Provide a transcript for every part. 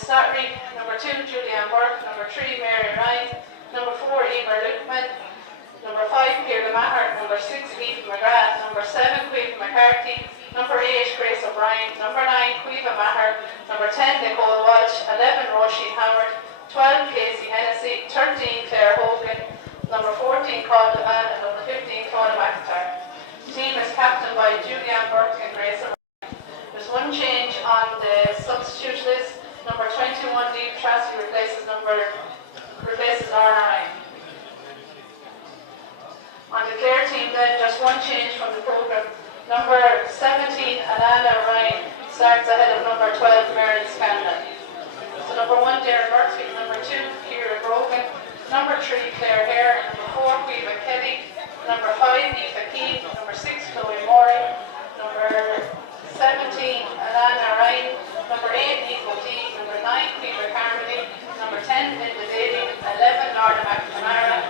Slattery, number 2 Julianne Burke, number 3 Mary Ryan, number 4 Emer Lukeman, number 5 Ciara Maher, number 6 Aoife McGrath, number 7 Caoimhe McCarthy, number 8 Grace O'Brien, number 9 Caoimhe Maher, number 10 Nicole Walsh, 11 Roisin Howard, 12 Casey Hennessy, 13 Clare Hogan, number 14 Colin Devan, and number 15 Claudia McIntyre. The team is captained by Julianne Burke and Grace O'Brien. There's one change on the substitute list. Number 21 Dee Tracy replaces Arna Ryan. On the Clare team then, just one change from the programme. Number 17 Alana Ryan starts ahead of number 12 Marilyn Scanlon. So number 1 Darren Murphy, number 2 Ciara Grogan, number 3 Claire Hare, number 4 Caoimhe Kelly, number 5 Aoife Keane, number 6 Chloe Morey, number 17 Alana Ryan, number 8 Nico D, number 9 Caoimhe Carmody, number 10 Linda Daly, 11 Lorna McNamara,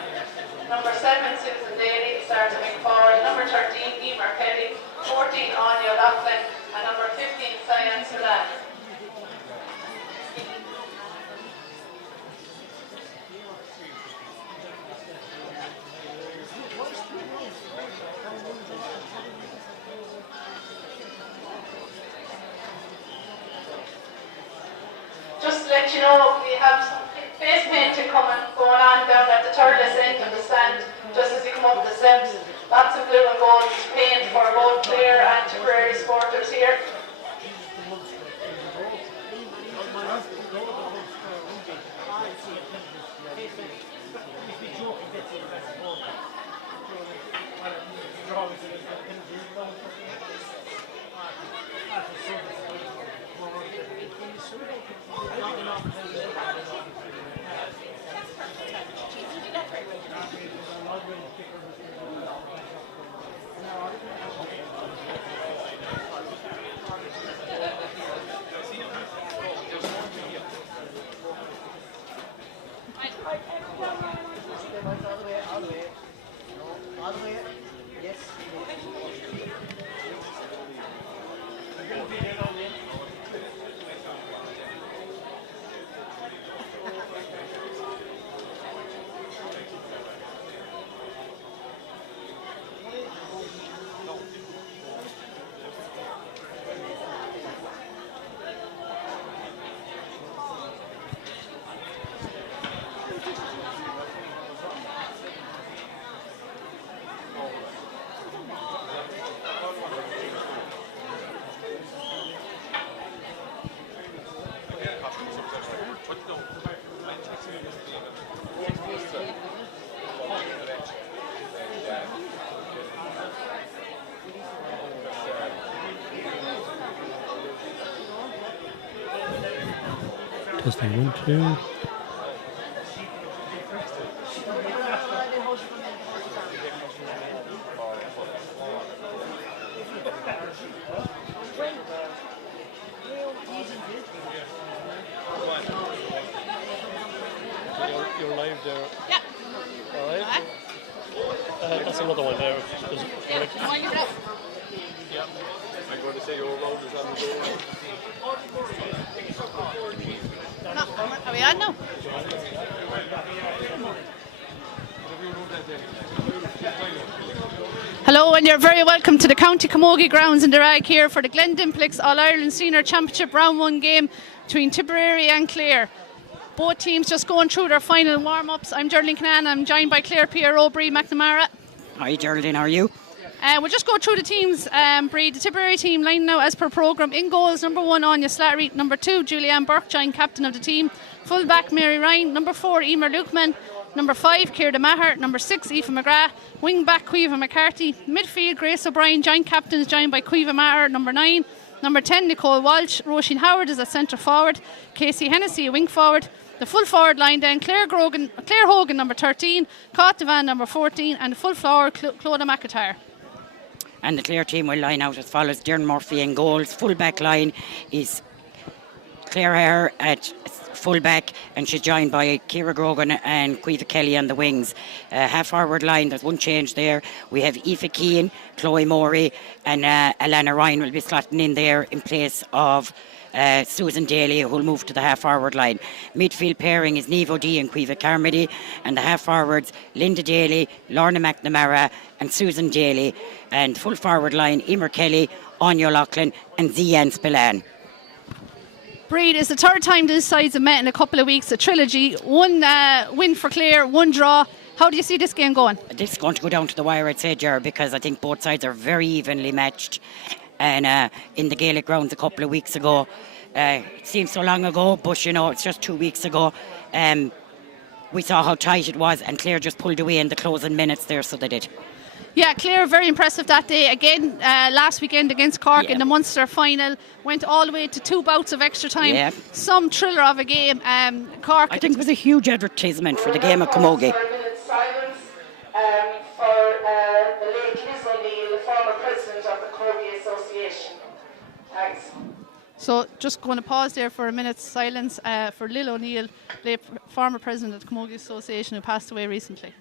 number 7 Susan Daly starts wing forward, number 13 Emer Kelly, 14 Anya Laughlin, and number 15 Cyan Sudan. Just to let you know, we have some face painting going on down at the Turles end of the stand, just as you come up the steps. Lots of blue and gold paint for both Clare and Tipperary supporters here. Testing 1, 2. You're live there. Yeah. All right. That's another one there. Yeah. I'm going to say your road is on the go. No, are we on now? Hello, and you're very welcome to the County Camogie grounds in Rag here for the Glendimplex All-Ireland Senior Championship Round 1 game between Tipperary and Clare. Both teams just going through their final warm-ups. I'm Geraldine Cannan. I'm joined by Clare Pierrot, Brie McNamara. Hi Geraldine, how are you? We'll just go through the teams, Brie. The Tipperary team line now as per programme. In goals, number 1 Anya Slattery, number 2 Julianne Burke, joint captain of the team. Full back Mary Ryan, number 4 Emer Lukeman, number 5 Ciara Maher, number 6 Aoife McGrath, wing back Caoimhe McCarthy, midfield Grace O'Brien, joint captains joined by Caoimhe Maher, number 9, number 10 Nicole Walsh, Roisin Howard is a centre forward, Casey Hennessy a wing forward. The full forward line then Claire Hogan number 13, Caught Devan number 14, and the full forward Claudia McIntyre. And the Clare team will line out as follows: Darren Murphy in goals. Full back line is Claire Hare at full back, and she's joined by Ciara Grogan and Caoimhe Kelly on the wings. Half forward line, there's one change there. We have Aoife Keane, Chloe Morey, and Alana Ryan will be slotting in there in place of Susan Daly, who will move to the half-forward line. Midfield pairing is Niamh O'Dea and Caoimhe Carmody, and the half-forwards, Linda Daly, Lorna McNamara and Susan Daly. And full forward line, Emer Kelly, Anya O'Loughlin and Zian Spillane. Breed, is the third time these sides have met in a couple of weeks, a trilogy. One win for Clare, one draw. How do you see this game going? This is going to go down to the wire, I'd say, Ger, because I think both sides are very evenly matched. And in the Gaelic grounds a couple of weeks ago, it seems so long ago, but you know, it's just 2 weeks ago. We saw how tight it was, and Clare just pulled away in the closing minutes there, so they did. Yeah, Clare very impressive that day. Again, last weekend against Cork in the Munster final. Went all the way to 2 bouts of extra time. Yeah. Some thriller of a game. Cork. I think it was a huge advertisement for the game of Camogie. Silence for the late Liz O'Neill, the former president of the Camogie Association. Thanks. So just going to pause there for a minute's silence for Lil O'Neill, late former president of the Camogie Association, who passed away recently.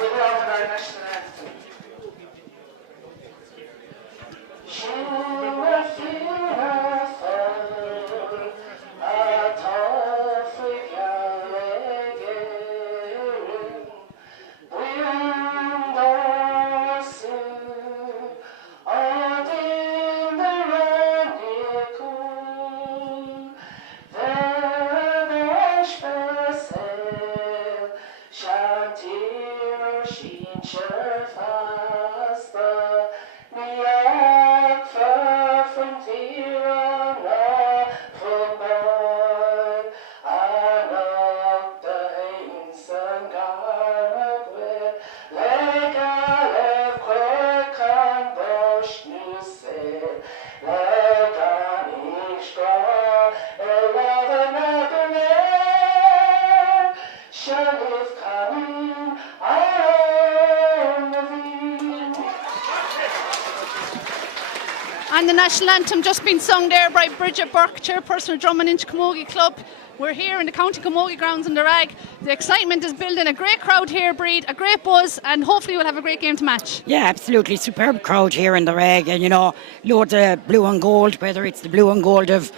We will have our national anthem. And the national anthem just been sung there by Bridget Burke, chairperson of Drummond Inch Camogie Club. We're here in the County Camogie grounds in the Rag. The excitement is building, a great crowd here, Breed, a great buzz, and hopefully we'll have a great game to match. Yeah, absolutely. Superb crowd here in the Rag, and you know, loads of blue and gold, whether it's the blue and gold of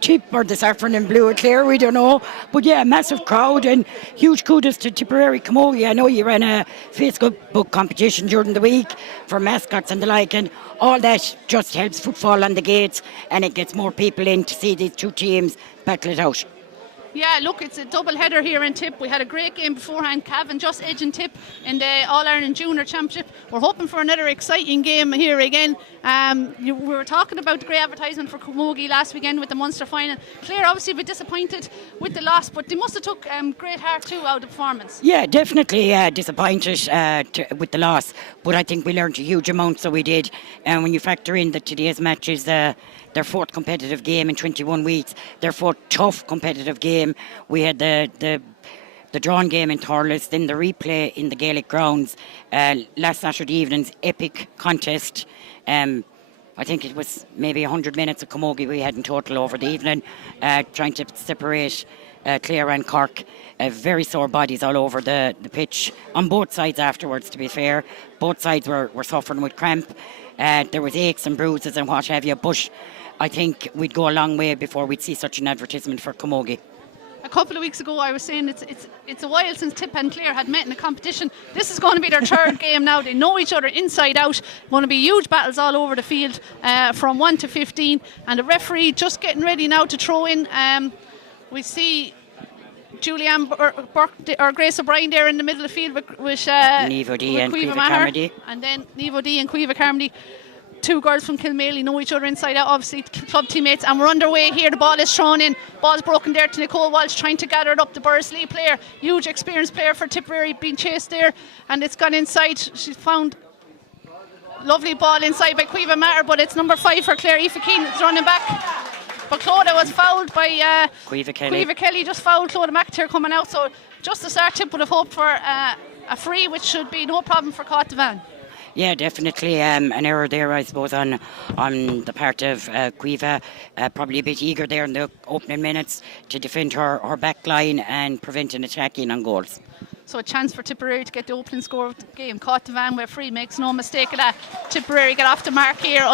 Tip or the saffron and blue of Clare, we don't know. But yeah, massive crowd, and huge kudos to Tipperary Camogie. I know you ran a Facebook competition during the week for mascots and the like, and all that just helps footfall on the gates, and it gets more people in to see these two teams battle it out. Yeah, look, it's a double header here in Tip. We had a great game beforehand. Cavan just edging Tip in the All-Ireland Junior Championship. We're hoping for another exciting game here again. We were talking about the great advertisement for Camogie last weekend with the Munster final. Clare obviously a bit disappointed with the loss, but they must have took great heart too out of the performance. Yeah, definitely disappointed with the loss, but I think we learned a huge amount, so we did. And when you factor in that today's match is their fourth competitive game in 21 weeks, their fourth tough competitive game. We had the drawn game in Thurles, then the replay in the Gaelic grounds, last Saturday evening's epic contest. I think it was maybe 100 minutes of Camogie we had in total over the evening, trying to separate Clare and Cork. Very sore bodies all over the pitch on both sides afterwards, to be fair. Both sides were suffering with cramp. There was aches and bruises and what have you, but I think we'd go a long way before we'd see such an advertisement for Camogie. A couple of weeks ago I was saying it's a while since Tip and Clare had met in a competition. This is going to be their third game now. They know each other inside out. Going to be huge battles all over the field from 1 to 15, and the referee just getting ready now to throw in. We see Julianne Burke or Grace O'Brien there in the middle of the field with Niamh D and Caoimhe Carmody. And then Niamh D and Caoimhe Carmody. Two girls from Kilmaley know each other inside out, obviously club teammates, and we're underway here. The ball is thrown in, ball's broken there to Nicole Walsh, trying to gather it up. The Bursley player, huge experienced player for Tipperary, being chased there, and it's gone inside. She's found lovely ball inside by Caoimhe Maher, but it's number 5 for Clare. Aoife Keane is running back, but Clodagh was fouled by Caoimhe Kelly. Caoimhe Kelly just fouled Clodagh McIntyre coming out, so just the start. Tip would have hoped for a free, which should be no problem for Cottevan. Yeah, definitely an error there, I suppose, on the part of Caoimhe. Probably a bit eager there in the opening minutes to defend her back line and prevent an attack in on goals. So a chance for Tipperary to get the opening score of the game. Cottevan with free, makes no mistake of that. Tipperary get off the mark here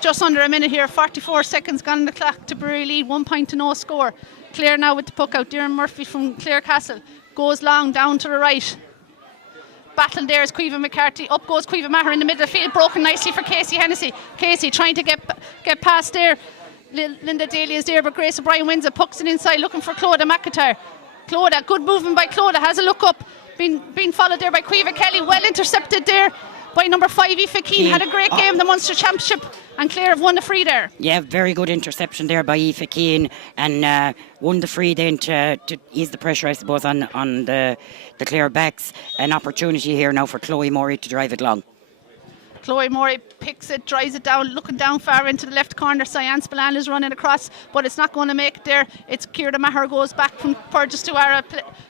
just under a minute here. 44 seconds gone on the clock. Tipperary lead 1 point to no score. Clare now with the puck out. Darren Murphy from Clare Castle goes long down to the right. Battle there is Caoimhe McCarthy. Up goes Caoimhe Maher in the middle of the field, broken nicely for Casey Hennessy. Casey trying to get past there. Linda Daly is there, but Grace O'Brien wins it, pucks it inside, looking for Clodagh McIntyre. Clodagh, good movement by Clodagh, has a look up, being followed there by Caoimhe Kelly, well intercepted there by number 5 Aoife Keane. Had a great game, the Munster Championship, and Clare have won the free there. Yeah, very good interception there by Aoife Keane, and won the free then to ease the pressure, I suppose, on the Clare backs. An opportunity here now for Chloe Morey to drive it long. Chloe Morey picks it, drives it down, looking down far into the left corner. Cyan Spillane is running across, but it's not going to make it there. It's Ciara Maher goes back from Purges to Ara.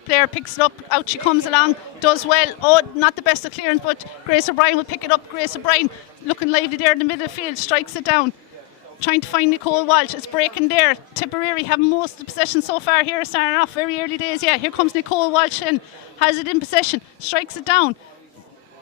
Player picks it up, out she comes along, does well. Oh, not the best of clearance, but Grace O'Brien will pick it up. Grace O'Brien looking lively there in the middle of the field, strikes it down, trying to find Nicole Walsh. It's breaking there. Tipperary have most of the possession so far here, starting off very early days. Yeah, here comes Nicole Walsh in, has it in possession, strikes it down.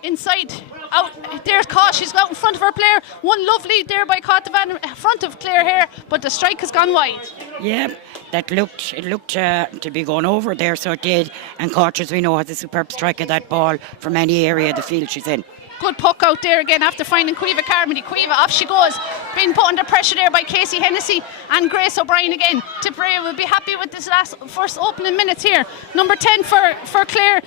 Inside, out, there's Kosh, she's out in front of her player. One lovely there by Cottevan in front of Clare here, but the strike has gone wide. Yeah, it looked to be going over there, so it did. And Koch, as we know, has a superb strike of that ball from any area of the field she's in. Good puck out there again after finding Caoimhe Carmody. Caoimhe, off she goes, being put under pressure there by Casey Hennessy and Grace O'Brien again. Tipperary will be happy with this first opening minutes here. Number 10 for Clare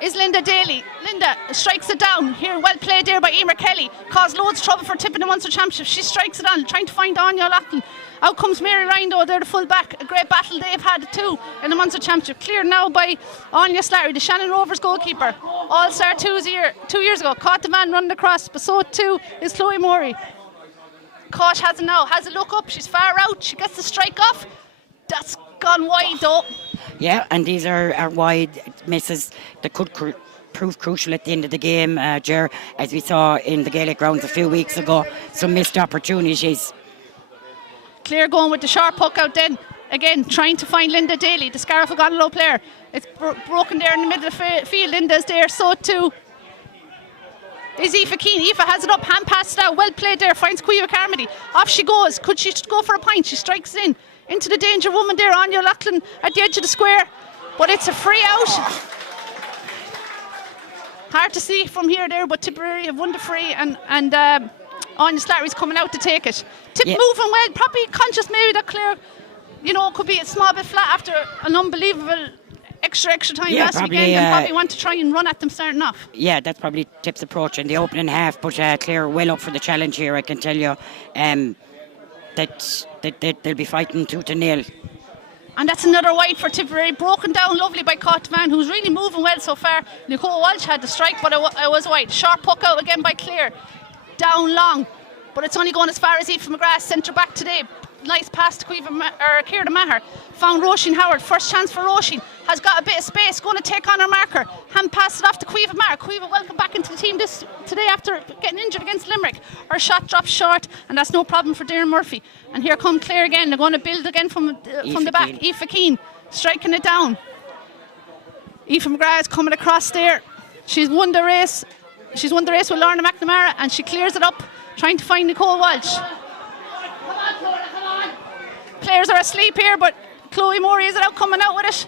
is Linda Daly. Linda strikes it down here, well played there by Emer Kelly, caused loads of trouble for Tip in the Munster Championship. She strikes it on, trying to find Anya Loughlin. Out comes Mary Ryan though, they're the full back. A great battle they've had too in the Munster Championship. Cleared now by Anya Slattery, the Shannon Rovers goalkeeper. All-star 2 years ago. Caught the man running across, but so too is Chloe Morey. Kosh has it now, has a look up, she's far out, she gets the strike off. That's gone wide though. Yeah, and these are wide misses that could prove crucial at the end of the game, Ger, as we saw in the Gaelic grounds a few weeks ago. Some missed opportunities. Clare going with the sharp puck out then. Again, trying to find Linda Daly, the Scariff-Ogonnelloe player. It's broken there in the middle of the field. Linda's there, so too is Aoife Keane. Aoife has it up, hand passed out, well played there, finds Caoimhe Carmody. Off she goes, could she go for a point? She strikes in into the danger woman there, Anya Loughlin at the edge of the square, but it's a free out. Hard to see from here there, but Tipperary have won the free, and Anya Slattery's coming out to take it. Tip moving well, probably conscious maybe that Clare, could be a small bit flat after an unbelievable extra time last weekend, and probably want to try and run at them starting off. Yeah, that's probably Tip's approach in the opening half, but Clare well up for the challenge here, I can tell you. That they'll be fighting tooth and nail. And that's another wide for Tipperary, broken down lovely by Cottevan, who's really moving well so far. Nicole Walsh had the strike, but it was wide. Sharp puck out again by Clare, down long, but it's only going as far as Aoife McGrath, centre back today. Nice pass to Ciara Maher. Found Roisin Howard, first chance for Roisin, has got a bit of space, going to take on her marker. Hand pass it off to Caoimhe Maher. Caoimhe welcome back into the team today after getting injured against Limerick. Her shot drops short, and that's no problem for Darren Murphy. And here come Clare again, they're going to build again from the back. Aoife Keane striking it down. Aoife McGrath is coming across there. She's won the race with Lorna McNamara, and she clears it up, trying to find Nicole Walsh. Players are asleep here, but Chloe Morey is it out, coming out with it.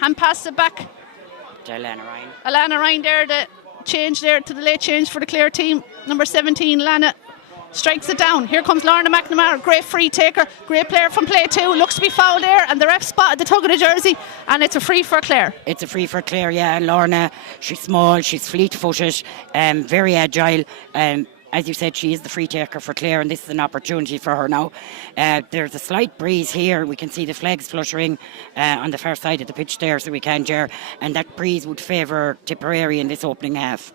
Hand passes it back. To Alana Ryan. Alana Ryan there, the change there to the late change for the Clare team. Number 17, Lana strikes it down. Here comes Lorna McNamara, great free taker, great player from play 2. Looks to be fouled there, and the ref spotted the tug of the jersey, and it's a free for Clare. It's a free for Clare, yeah. Lorna, she's small, she's fleet-footed, very agile. As you said, she is the free taker for Clare, and this is an opportunity for her now. There's a slight breeze here. We can see the flags fluttering on the far side of the pitch there, so we can, Ger, and that breeze would favour Tipperary in this opening half.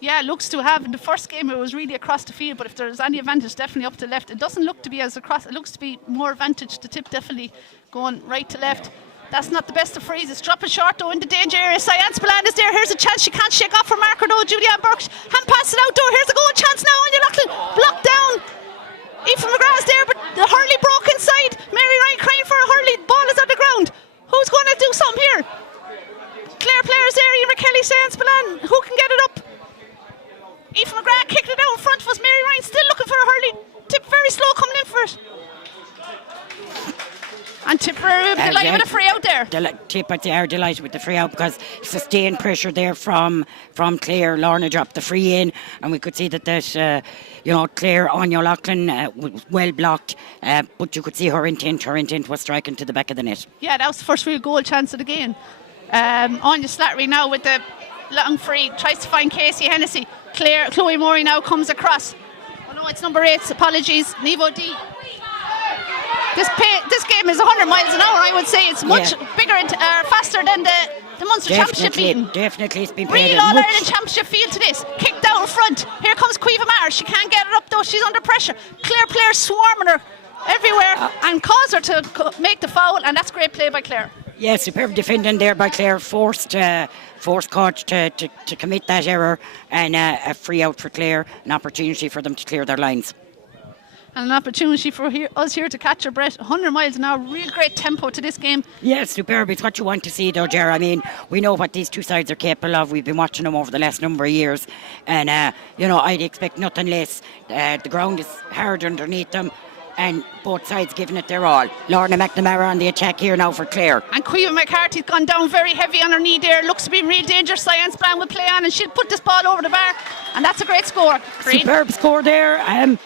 Yeah, it looks to have. In the first game, it was really across the field, but if there's any advantage, definitely up to left. It doesn't look to be as across. It looks to be more advantage to Tip, definitely going right to left. That's not the best of phrases. Dropping short though into danger area. Cyan Spillane is there. Here's a chance. She can't shake off her marker though. Julianne Burke. Hand pass it out though. Here's a goal chance now. Anya Loughlin blocked down. Aoife McGrath's there, but the Hurley broke inside. Mary Ryan crying for a Hurley. Ball is on the ground. Who's going to do something here? Clare players there. Emer Kelly, Cyan Spillane. Who can get it up? Aoife McGrath kicked it out in front of us. Mary Ryan still looking for a Hurley. Tip very slow coming in for it. And Tipperary delighted with a free out there. Tip, I'd say, are delighted with the free out because sustained pressure there from Clare. Lorna dropped the free in, and we could see that Clare, Anya Loughlin was well blocked, but you could see her intent was striking to the back of the net. Yeah, that was the first real goal chance of the game. Anya Slattery now with the long free, tries to find Casey Hennessy. Chloe Morey now comes across. Oh no, it's number 8, apologies, Nevo D. This game is 100 miles an hour, I would say. It's much bigger and faster than the Munster Championship meeting. Definitely, it's been played real All-Ireland Championship feel to this. Kicked out in front. Here comes Caoimhe Maher. She can't get it up though. She's under pressure. Clare players swarming her everywhere and cause her to make the foul, and that's great play by Clare. Yeah, superb defending there by Clare. Forced coach to commit that error, and a free out for Clare. An opportunity for them to clear their lines. And an opportunity for us here to catch our breath. 100 miles an hour, real great tempo to this game. Yeah, it's superb. It's what you want to see though, Ger. I mean, we know what these two sides are capable of. We've been watching them over the last number of years. And, I'd expect nothing less. The ground is hard underneath them, and both sides giving it their all. Lorna McNamara on the attack here now for Clare. And Caoimhe McCarthy's gone down very heavy on her knee there. Looks to be in real danger. Cyan Spillane will play on, and she'll put this ball over the bar. And that's a great score. Superb score there.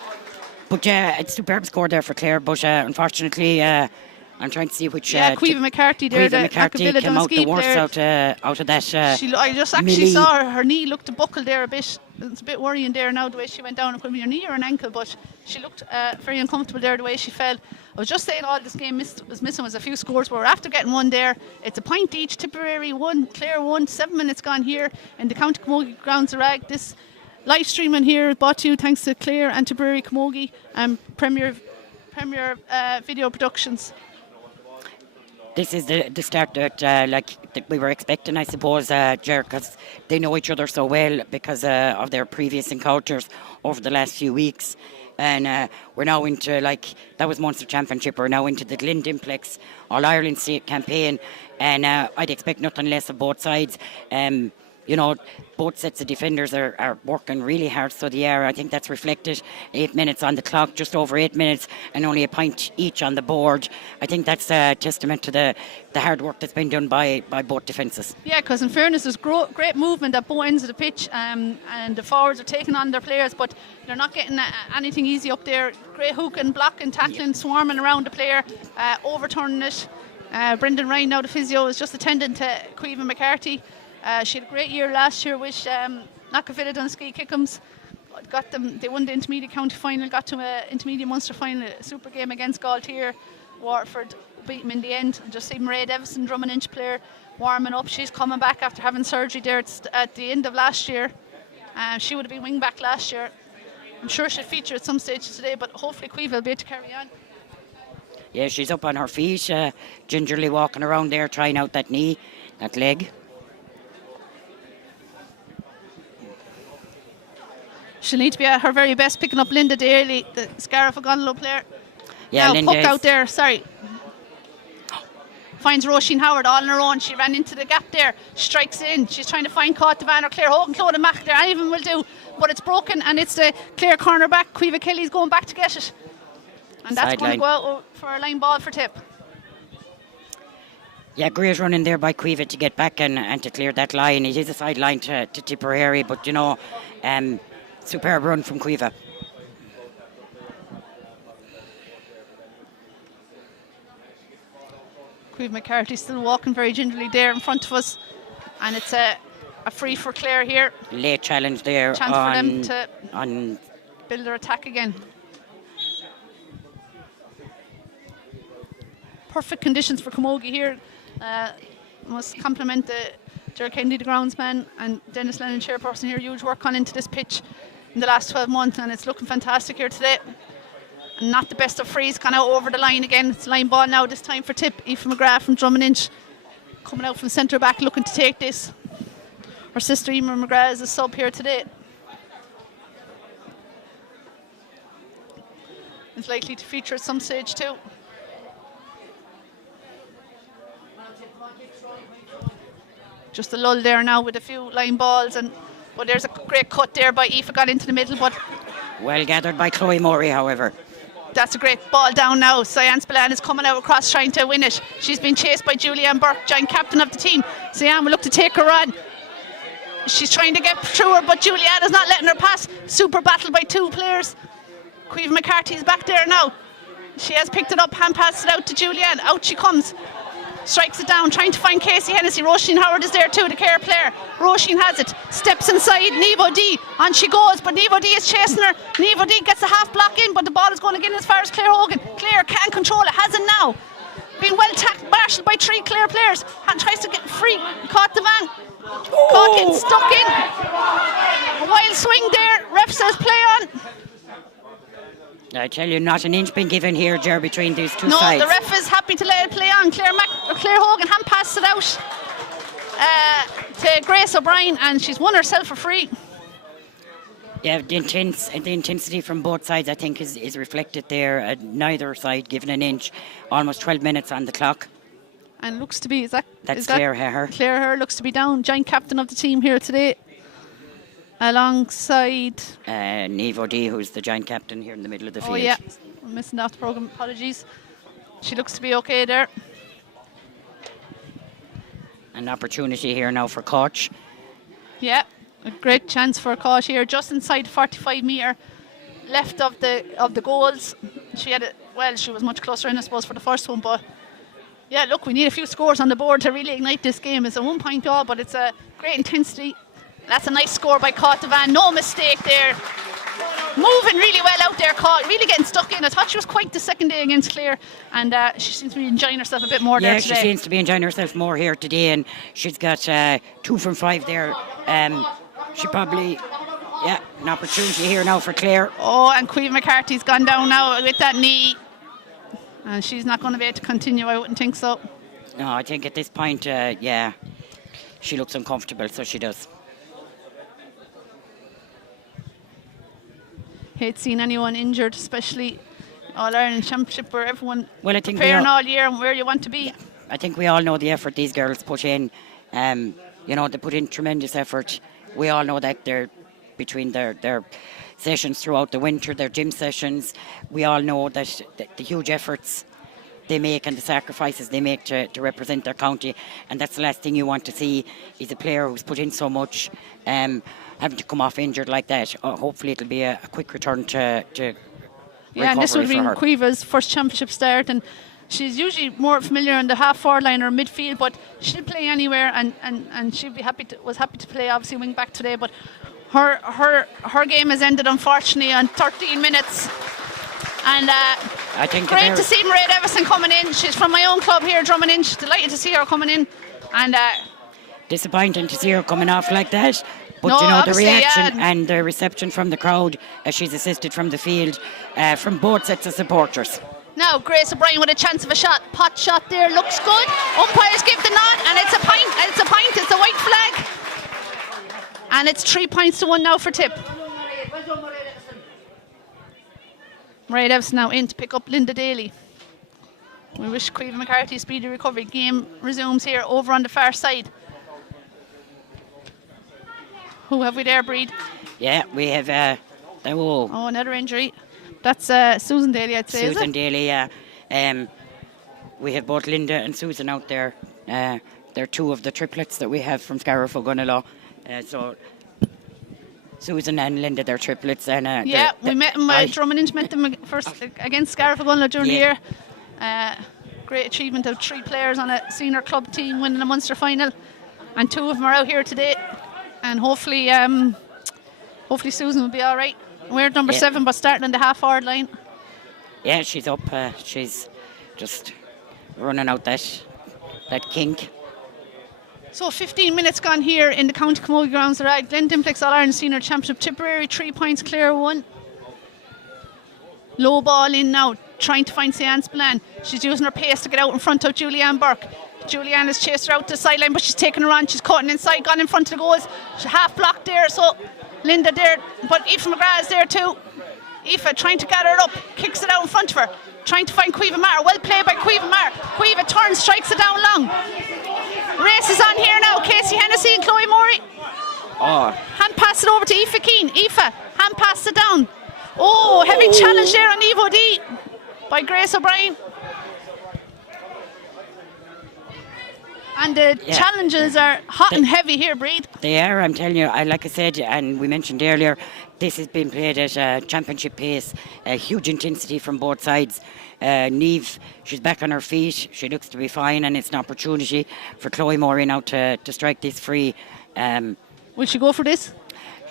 But it's a superb score there for Clare, but unfortunately, I'm trying to see which. Caoimhe McCarthy there, Caoimhe McCarthy came out the worst out of that. I just actually saw her knee looked to buckle there a bit. It's a bit worrying there now the way she went down. It could be her knee or an ankle, but she looked very uncomfortable there the way she fell. I was just saying all this game was missing was a few scores, but we're after getting one there. It's a point each. Tipperary 1, Clare 1. 7 minutes gone here in the County Camogie grounds of Rag. This live streaming here brought to you thanks to Clare and Tipperary Camogie and Premier Video Productions. This is the start that we were expecting, I suppose, Ger, because they know each other so well because of their previous encounters over the last few weeks. And we're now into, that was Munster Championship, we're now into the Glendimplex All-Ireland State campaign, and I'd expect nothing less of both sides. Both sets of defenders are working really hard, so they are. I think that's reflected. 8 minutes on the clock, just over 8 minutes, and only a point each on the board. I think that's a testament to the hard work that's been done by both defences. Yeah, because in fairness, there's great movement at both ends of the pitch, and the forwards are taking on their players, but they're not getting anything easy up there. Great hooking, blocking, tackling, swarming around the player, overturning it. Brendan Ryan, now the physio, is just attending to Caoimhe McCarthy. She had a great year last year with Knockavilla Dunskey Kickums. Got them. They won the intermediate county final, got to an intermediate Munster final, a super game against Galtier. Waterford beat them in the end. Just see Mairead Evison, Drummond Inch player, warming up. She's coming back after having surgery there at the end of last year. She would have been wing back last year. I'm sure she'll feature at some stage today, but hopefully Caoimhe will be able to carry on. Yeah, she's up on her feet, gingerly walking around there, trying out that knee, that leg. She'll need to be at her very best, picking up Linda Daly, the Scariff Ogonlo player. Yeah, now Linda puck out there, sorry. Finds Roisin Howard all on her own. She ran into the gap there, strikes in. She's trying to find Caught Devan or Clare Hogan, Clodagh Mack there. Any of them will do, but it's broken, and it's the Clare corner back. Caoimhe Kelly's going back to get it. And that's going to go out for a line ball for Tip. Yeah, great running there by Cueva to get back and to clear that line. It is a side line to Tipperary, but superb run from Cueva. Cueva McCarthy still walking very gingerly there in front of us, and it's a free for Clare here. Late challenge there. Chance for them to build their attack again. Perfect conditions for Camogie here. Must compliment Gerald Kennedy, the groundsman, and Dennis Lennon, chairperson here. Huge work on into this pitch in the last 12 months, and it's looking fantastic here today. And not the best of frees, kind of over the line again. It's line ball now, this time for Tip. Aoife McGrath from Drummond coming out from centre back looking to take this. Her sister Emer McGrath is a sub here today. It's likely to feature at some stage too. Just a lull there now with a few line balls, but there's a great cut there by Aoife, got into the middle, but well gathered by Chloe Murray, however. That's a great ball down now. Cyan Spillane is coming out across trying to win it. She's been chased by Julianne Burke, giant captain of the team. Cyan will look to take her on. She's trying to get through her, but Julianne is not letting her pass. Super battle by two players. Cueva McCarthy is back there now. She has picked it up, hand passed it out to Julianne. Out she comes. Strikes it down, trying to find Casey Hennessy. Roisin Howard is there too, the Clare player. Roisin has it, steps inside, Niamh D. On she goes, but Niamh D is chasing her. Niamh D gets a half block in, but the ball is going to get in as far as Clare Hogan. Clare can't control it, has it now. Being well marshalled by three Clare players. And tries to get free, caught the van. Caught getting stuck in. A wild swing there, ref says play on. I tell you, not an inch been given here, Ger, between these two no, sides. No, the ref is happy to let it play on. Clare Hogan hand passed it out to Grace O'Brien, and she's won herself a free. Yeah, the intensity from both sides, I think, is reflected there. Neither side given an inch. Almost 12 minutes on the clock. And looks to be, That's Clare Herr. Clare Herr looks to be down, giant captain of the team here today. Alongside Niamh O'D, who's the giant captain here in the middle of the field. Oh yeah, I'm missing out the programme, apologies. She looks to be okay there. An opportunity here now for Koch. Yeah, a great chance for Koch here, just inside 45 metre left of the goals. She had it, well, she was much closer in, I suppose, for the first one, but yeah, look, we need a few scores on the board to really ignite this game. It's a 1 point all, but it's a great intensity. That's a nice score by Caught no mistake there. Moving really well out there, Caught, really getting stuck in. I thought she was quite the second day against Clare, and she seems to be enjoying herself a bit more there today. Yeah, she seems to be enjoying herself more here today, and she's got 2 from 5 there. She probably, an opportunity here now for Clare. Oh, and Cueva McCarthy's gone down now with that knee, and she's not going to be able to continue, I wouldn't think so. No, I think at this point, she looks uncomfortable, so she does. Hate seeing anyone injured, especially All-Ireland Championship where everyone preparing all year and where you want to be. Yeah, I think we all know the effort these girls put in. They put in tremendous effort. We all know that they're between their sessions throughout the winter, their gym sessions. We all know that the huge efforts they make and the sacrifices they make to represent their county, and that's the last thing you want to see is a player who's put in so much having to come off injured like that. Hopefully it'll be a quick return to yeah, and this will be Cueva's first championship start, and she's usually more familiar in the half-forward line or midfield, but she'll play anywhere, and she'll be was happy to play obviously wing back today, but her game has ended unfortunately on 13 minutes. And I think great to see Mairead Everson coming in. She's from my own club here, Drummond Inch. Delighted to see her coming in. And disappointing to see her coming off like that. But the reaction and the reception from the crowd as she's assisted from the field from both sets of supporters. Now Grace O'Brien with a chance of a shot. Pot shot there, looks good. Umpires give the nod, and it's a point. It's a white flag. And it's 3 points to 1 now for Tip. Mairead Everson now in to pick up Linda Daly. We wish Cueva McCarthy a speedy recovery. Game resumes here over on the far side. Who have we there, Breed? Yeah, we have oh, another injury. That's Susan Daly, I'd say. Susan Daly, yeah. We have both Linda and Susan out there They're two of the triplets that we have from Scariff O'Gunalaw. So Susan and Linda, they're triplets. And we met them. Drummond met them first against Scariff O'Gunalaw during the year. Great achievement of 3 players on a senior club team winning a Munster final, and 2 of them are out here today. And hopefully Susan will be all right. We're at number 7, but starting on the half-forward line. Yeah, she's up. She's just running out that kink. So 15 minutes gone here in the County Camogie grounds. They're at Glen Dimplex All-Ireland Senior Championship. Tipperary 3 points, Clare 1. Low ball in now, trying to find Seance Bland. She's using her pace to get out in front of Julianne Burke. Julianne has chased her out to the sideline, but she's taken her on. She's cutting inside, gone in front of the goals. She's half blocked there, so Linda there, but Aoife McGrath is there too. Aoife trying to gather it up, kicks it out in front of her, trying to find Cueva Maher. Well played by Cueva Maher. Cueva turns, strikes it down long. Race is on here now. Casey Hennessy and Chloe Morey. Hand pass it over to Aoife Keane. Aoife, hand pass it down. Heavy challenge there on Evo D by Grace O'Brien. And the challenges are hot and heavy here, Breed. They are, I'm telling you. Like I said, and we mentioned earlier, this has been played at championship pace, huge intensity from both sides. Niamh, she's back on her feet. She looks to be fine, and it's an opportunity for Chloe Morey now to strike this free. Will she go for this?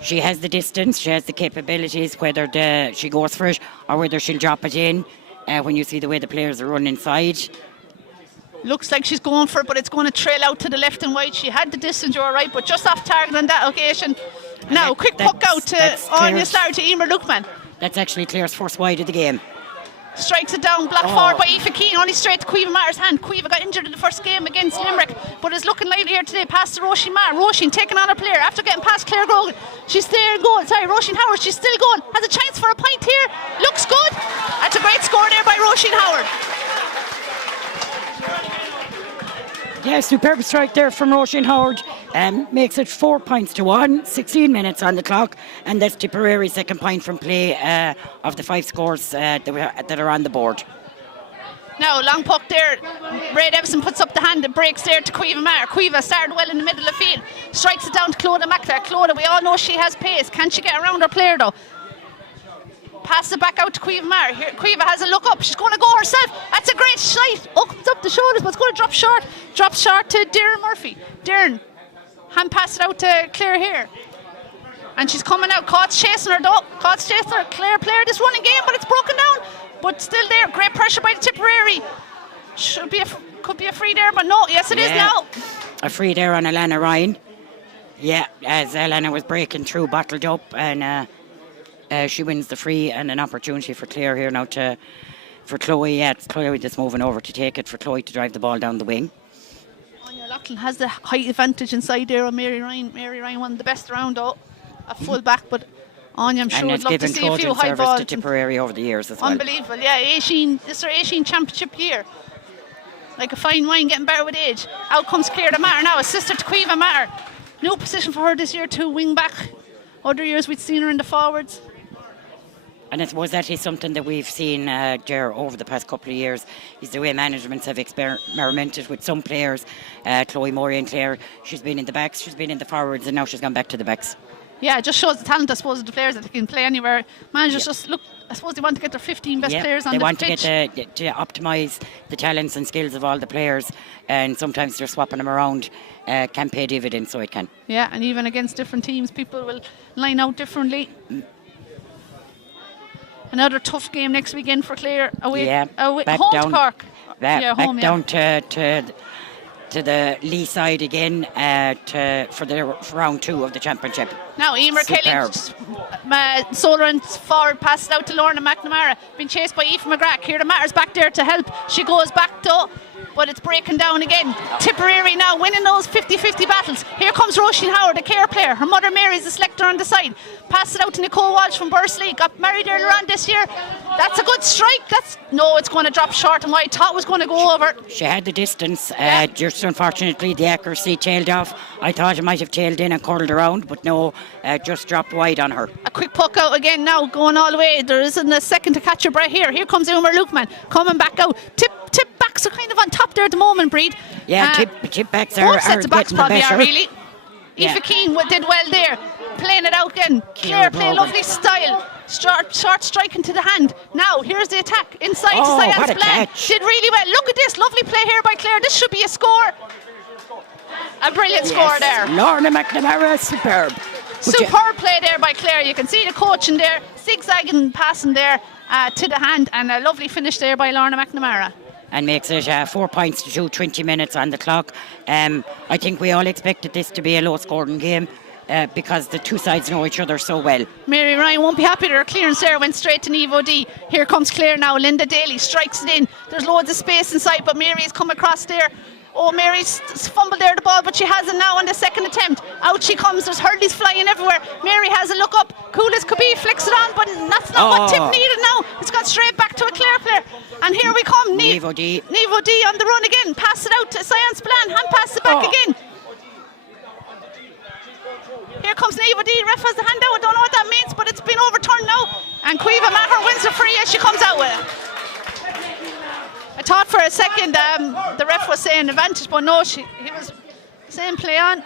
She has the distance, she has the capabilities, whether she goes for it or whether she'll drop it in. When you see the way the players are running inside. Looks like she's going for it, but it's going to trail out to the left and wide. She had the distance, you're right, but just off target on that occasion. Now, quick puck out to Anya Slar to Emer Lukeman. That's actually Clare's first wide of the game. Strikes it down, blocked forward by Aoife Keane, only straight to Cueva Maher's hand. Cueva got injured in the first game against Limerick, but is looking lively here today. Pass to Roisin Maher. Roisin taking on a player after getting past Clare Grogan. She's there in goal. Sorry, Roisin Howard, she's still going. Has a chance for a point here. Looks good. That's a great score there by Roisin Howard. Yeah, superb strike there from Roisin Howard. Makes it 4 points to 1, 16 minutes on the clock, and that's Tipperary's second point from play of the 5 scores that are on the board. Now, long puck there. Ray Evison puts up the hand, it breaks there to Cueva Maher. Cueva started well in the middle of the field, strikes it down to Clodagh McClare. Clodagh, we all know she has pace. Can she get around her player though? Pass it back out to Cueva Maher. Here, Cueva has a look up. She's going to go herself. That's a great shot. Opens up the shoulders, but it's going to drop short. Drops short to Darren Murphy. Darren, hand pass it out to Clare here. And she's coming out. Caught's chasing her though. Caught's chasing her. Clare player this running game, but it's broken down. But still there. Great pressure by the Tipperary. Could be a free there, but no. Yes, it is now. A free there on Alana Ryan. Yeah, as Alana was breaking through, bottled up, and she wins the free, and an opportunity for Clare here now for Chloe. Yeah, it's Chloe just moving over to take it, for Chloe to drive the ball down the wing. Anya Loughlin has the height advantage inside there on Mary Ryan. Mary Ryan, one of the best around though, a full back, but Anya, I'm sure would love to see a few high balls. To Tipperary over the years as well. Unbelievable, yeah. This is her 18 championship year. Like a fine wine, getting better with age. Out comes Clare Maher now, a sister to Cueva Maher. New position for her this year too, wing back. Other years we'd seen her in the forwards. And I suppose that is something that we've seen, Ger, over the past couple of years, is the way managements have experimented with some players. Chloe Morey and Clare, she's been in the backs, she's been in the forwards, and now she's gone back to the backs. Yeah, it just shows the talent, I suppose, of the players, that they can play anywhere. Managers just look, I suppose they want to get their 15 best players on the pitch. They want to optimise the talents and skills of all the players, and sometimes they're swapping them around. Can pay dividends, so it can. Yeah, and even against different teams, people will line out differently. Another tough game next weekend for Clare. Back home down, to Cork. Back down to the Lee side again for round 2 of the championship. Now Emer Kelly, Solar and forward, passes out to Lorna McNamara. Been chased by Aoife McGrath. Kira Matter's back there to help. She goes back though, but it's breaking down again. Tipperary now winning those 50-50 battles. Here comes Roisin Howard, a Care player. Her mother Mary's the selector on the side. Pass it out to Nicole Walsh from Bursley. Got married earlier on this year. That's a good strike. It's going to drop short, and what I thought was going to go over. She had the distance. Just unfortunately the accuracy tailed off. I thought it might have tailed in and curled around, but no, just dropped wide on her. A quick puck out again now, going all the way. There isn't a second to catch her breath here. Here comes Umar Lukeman coming back out. Tip back backs are kind of on top there at the moment, Breed. Yeah, tip backs are both sets of backs getting the probably better. are really. Yeah. Aoife Keane did well there, playing it out again. Clare play a lovely style. Short striking to the hand. Now here's the attack inside to what Cyan's a plan. catch. Did really well. Look at this lovely play here by Clare. This should be a score. A brilliant score there. Lorna McNamara, superb. Superb play there by Clare. You can see the coaching there, zigzagging passing there to the hand, and a lovely finish there by Lorna McNamara. And makes it 4 points to 2, 20 minutes on the clock. I think we all expected this to be a low-scoring game because the two sides know each other so well. Mary Ryan won't be happy that her clearance there went straight to Niamh O'Dea. Here comes Clare now. Linda Daly strikes it in. There's loads of space inside, but Mary's come across there. Oh, Mary's fumbled there the ball, but she has it now on the second attempt. Out she comes. There's hurleys flying everywhere. Mary has a look up. Cool as could be, flicks it on, but that's not what Tip needed now. It's gone straight back to a Clare player. And here we come. Niamh O'Dea. Niamh O'Dea on the run again. Pass it out to Cyan Spillane. Hand pass it back again. Here comes Niamh O'Dea. Ref has the hand out. I don't know what that means, but it's been overturned now. And Caoimhe Maher wins the free as she comes out with it. I thought for a second the ref was saying advantage, but no, he was saying play on.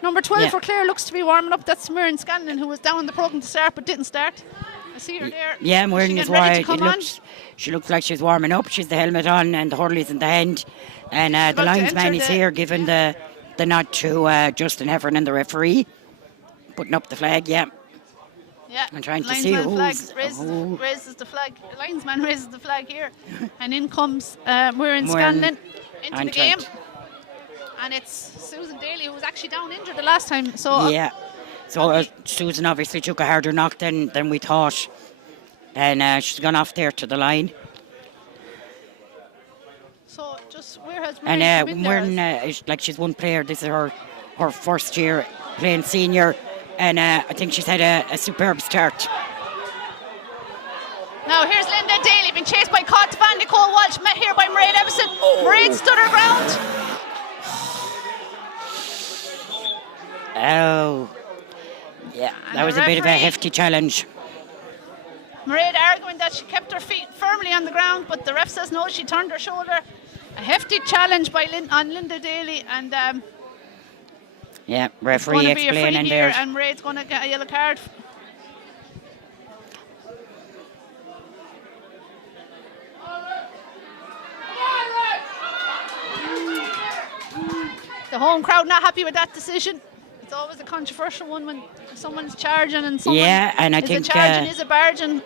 Number 12 for Clare looks to be warming up. That's Muireann Scanlon, who was down in the programme to start but didn't start. I see her there. Yeah, Muireann is wide. She looks like she's warming up. She's the helmet on and the hurley's in the hand. And the linesman is here giving the nod to Justin Heffern and the referee. Putting up the flag, yeah. I'm trying to see raises the flag. The linesman raises the flag here. And in comes Muireann Scanlon into the game. And it's Susan Daly, who was actually down injured the last time. So Susan obviously took a harder knock than we thought. And she's gone off there to the line. So just where has Muireann Muireann is like she's one player. This is her first year playing senior. And I think she's had a superb start. Now here's Linda Daly, being chased by Cod Van Nicole Walsh, met here by Mairead Evison. Mairead stood her ground. Oh, yeah, that was a bit of a hefty challenge. Mairead arguing that she kept her feet firmly on the ground, but the ref says no, she turned her shoulder. A hefty challenge by Linda Daly, and referee explaining there. And Mairead's going to get a yellow card. The home crowd not happy with that decision. It's always a controversial one when someone's charging and someone and I think a charging is a barging.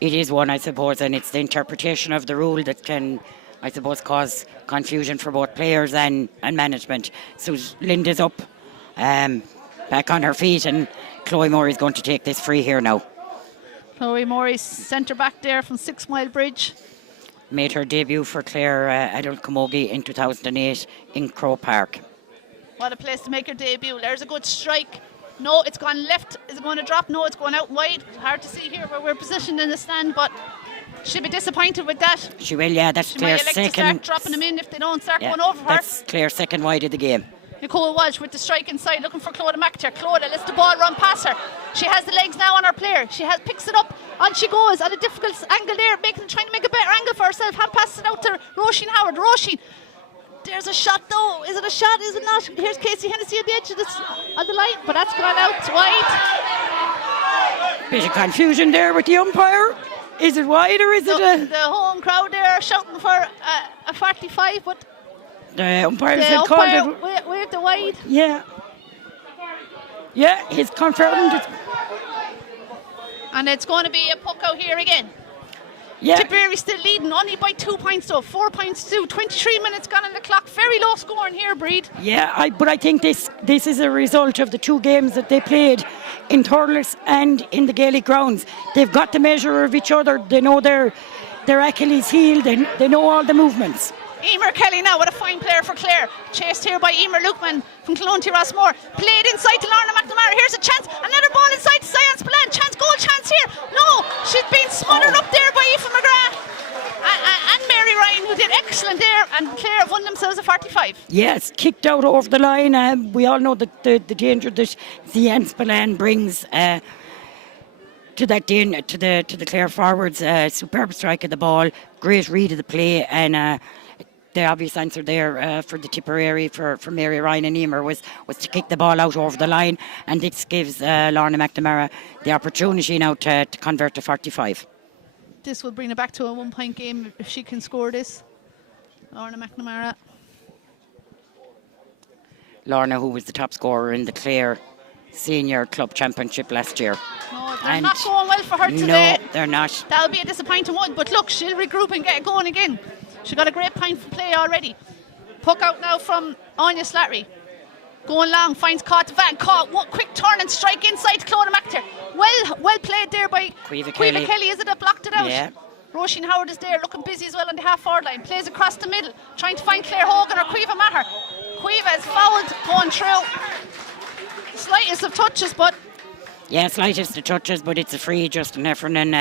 It is one, I suppose, and it's the interpretation of the rule that can, I suppose, cause confusion for both players and management. So Linda's up, back on her feet, and Chloe Morey's going to take this free here now. Chloe Morey, centre back there from 6 Mile Bridge. Made her debut for Clare Adult Camogie in 2008 in Crow Park. What a place to make her debut. There's a good strike. No, it's gone left. Is it going to drop? No, it's going out wide. Hard to see here where we're positioned in the stand, but she'll be disappointed with that. She will, yeah. That's Clare's second. She might elect to start dropping them in if they don't start going over her. That's Clare's second wide of the game. Nicole Walsh with the strike inside, looking for Clodagh McIntyre. Clodagh lets the ball run past her. She has the legs now on her player. She picks it up, on she goes at a difficult angle there, trying to make a better angle for herself. Hand passes it out to Roisin Howard. Roisin, there's a shot though. Is it a shot? Is it not? Here's Casey Hennessy at the edge of the line, but that's gone out wide. Bit of confusion there with the umpire. Is it wide or is it a... The home crowd there are shouting for a 45, but the umpire said called it. Waved the wide. Yeah, he's confirmed it. And it's going to be a puck out here again. Yeah. Tipperary still leading, only by 2 points though. 4 points to 23 minutes gone on the clock. Very low scoring here, Breed. Yeah, but I think this is a result of the 2 games that they played in Thurles and in the Gaelic grounds. They've got the measure of each other. They know their Achilles heel. They know all the movements. Emer Kelly now, what a fine player for Clare. Chased here by Emer Lukeman from Clonty Rossmore. Played inside to Lorna McNamara. Here's a chance. Another ball inside to Cyan Spillane. Goal chance here. No, she's been smothered up there by Aoife McGrath and Mary Ryan, who did excellent there. And Clare have won themselves a 45. Yes, kicked out over the line. We all know that the danger that Cyan Spillane brings. to that Dean, to the Clare forwards, superb strike of the ball, great read of the play, and the obvious answer there for the Tipperary, for Mary Ryan and Emer was to kick the ball out over the line, and this gives Lorna McNamara the opportunity now to convert to 45. This will bring it back to a 1 point game if she can score this. Lorna McNamara. Lorna, who was the top scorer in the Clare Senior Club Championship last year. No, they're not going well for her today. No, they're not. That'll be a disappointing one, but look, she'll regroup and get going again. She got a great point for play already. Puck out now from Anya Slattery. Going long, finds Caught Van. Caught, one quick turn and strike inside to Clona McTeer. Well played there by Cueva Kelly. Is it that blocked it out? Yeah. Roisin Howard is there, looking busy as well on the half-forward line. Plays across the middle, trying to find Claire Hogan or Cueva Maher. Cueva is fouled, going through. Slightest of touches, but... Yeah, slightest of touches, but it's a free. Justin Heffernan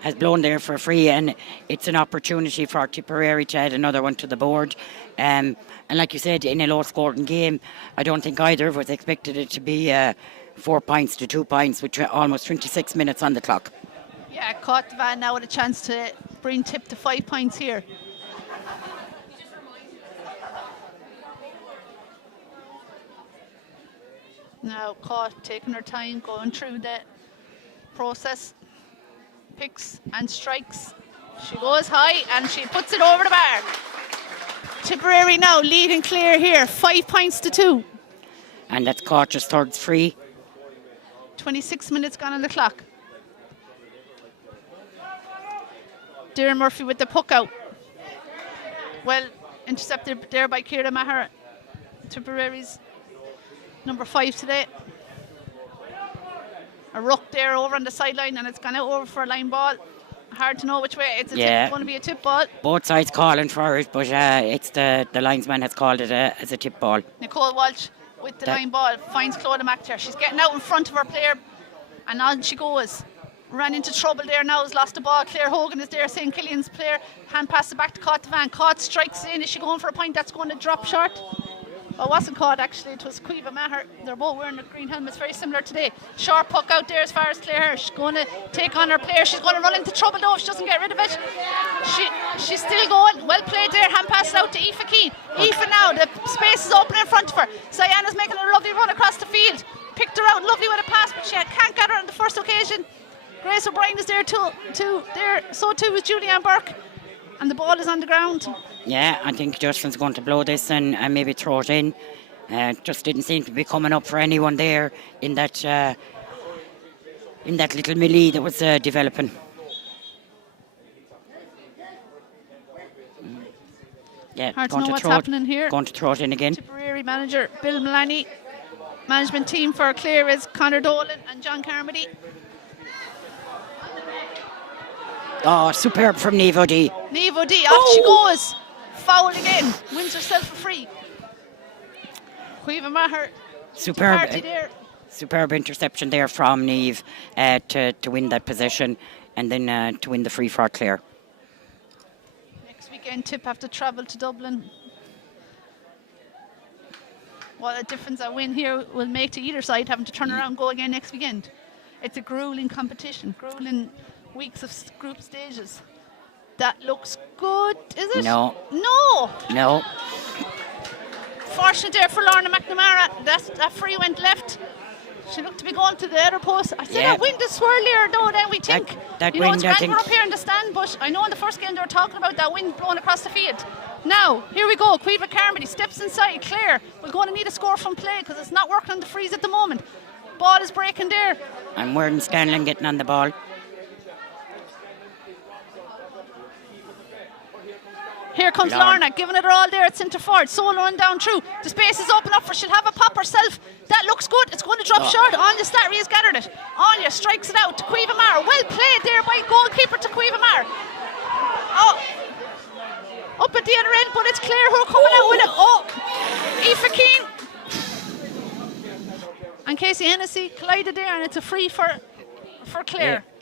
has blown there for a free, and it's an opportunity for Tipperary to add another one to the board. And like you said, in a low-scoring game, I don't think either of us expected it to be 4 points to 2 points with almost 26 minutes on the clock. Yeah, Caught Van now with a chance to bring Tip to 5 points here. Now Caught taking her time, going through the process. Picks and strikes. She goes high and she puts it over the bar. Tipperary now leading Clare here, 5 points to 2. And that's Caught just third free. 26 minutes gone on the clock. Darren Murphy with the puck out. Well intercepted there by Ciara Maher, Tipperary's number 5 today. A ruck there over on the sideline, and it's gone out over for a line ball. Hard to know which way. It's tip, going to be a tip ball. Both sides calling for it, but it's the linesman has called it as a tip ball. Nicole Walsh with the line ball finds Clona McTeer. She's getting out in front of her player, and on she goes. Ran into trouble there now, has lost the ball. Claire Hogan is there, St. Killian's player. Hand passes it back to Caught Van. Caught strikes in. Is she going for a point? That's going to drop short. Well, it wasn't Caught actually, it was Cueva Maher. They're both wearing the green helmets, very similar today. Short puck out there as far as Claire. She's going to take on her player. She's going to run into trouble though if she doesn't get rid of it. She's still going. Well played there. Hand pass out to Aoife Keane. Aoife now, the space is open in front of her. Sayana's making a lovely run across the field. Picked her out lovely with a pass, but she can't get her on the first occasion. Grace O'Brien is there too there. So too is Julianne Burke. And the ball is on the ground. Yeah, I think Justin's going to blow this and maybe throw it in. Just didn't seem to be coming up for anyone there in that little melee that was developing. Yeah, hard to know what's happening here. Going to throw it in again. Tipperary manager Bill Mullaney. Management team for Clare is Conor Dolan and John Carmody. Oh, superb from Niamh O'Dea. Niamh O'Dea, off she goes. Foul again. Wins herself a free. Cueva Maher. Superb interception there from Niamh to win that possession and then to win the free for Clare. Next weekend, Tip have to travel to Dublin. What a difference a win here will make to either side, having to turn around and go again next weekend. It's a grueling competition, grueling weeks of group stages. That looks good, is it? No. Fortunate there for Lorna McNamara. That free went left. She looked to be going to the other post. I said that wind is swirlier though than we think. That you know, wind, it's grand we're up here in the stand, but I know in the first game they were talking about that wind blowing across the field. Now, here we go. Cueva Carmody steps inside. Clare, we're going to need a score from play because it's not working on the freeze at the moment. Ball is breaking there. And Warden Scanlon getting on the ball. Here comes Lorna, giving it her all there at centre forward. Solo and down through. The space is open up for. She'll have a pop herself. That looks good. It's going to drop short. Anya Slattery has gathered it. Anya strikes it out to Cueva Maher. Well played there by goalkeeper to Cueva Maher. Oh, up at the other end, but it's Clare who are coming out with it. Oh, Aoife Keane and Casey Hennessy collided there, and it's a free for Clare. Yeah.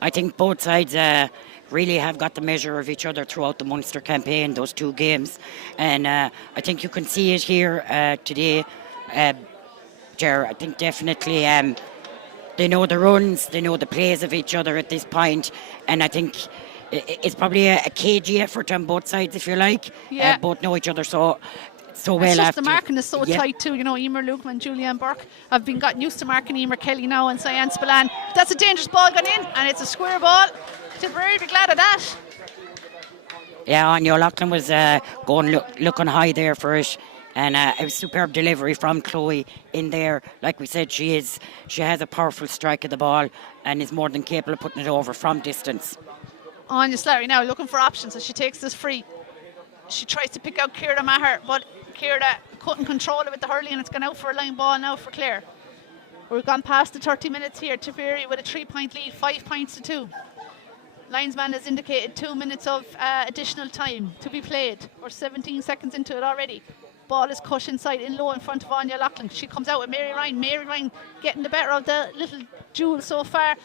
I think both sides really have got the measure of each other throughout the Munster campaign, those two games. And I think you can see it here today. Ger. I think definitely they know the runs, they know the plays of each other at this point, and I think it's probably a cagey effort on both sides, if you like. Yeah. Both know each other so well. It's just after the marking is so Yep. tight too. You know, Emer Lukeman and Julianne Burke have been gotten used to marking Emer Kelly now and Cyan Spillane. That's a dangerous ball gone in, and it's a square ball. Tipperary be glad of that. Yeah, Anya O'Loughlin was looking high there for it. And a superb delivery from Chloe in there. Like we said, she has a powerful strike of the ball and is more than capable of putting it over from distance. Anya Slattery now looking for options as she takes this free. She tries to pick out Ciara Maher, but Ciara couldn't control it with the hurley, and it's gone out for a line ball now for Clare. We've gone past the 30 minutes here. Tipperary with a 3-point lead, 5 points to 2. Linesman has indicated 2 minutes of additional time to be played. We're 17 seconds into it already. Ball is cut inside in low in front of Anya O'Loughlin. She comes out with Mary Ryan. Mary Ryan getting the better of the little jewel so far.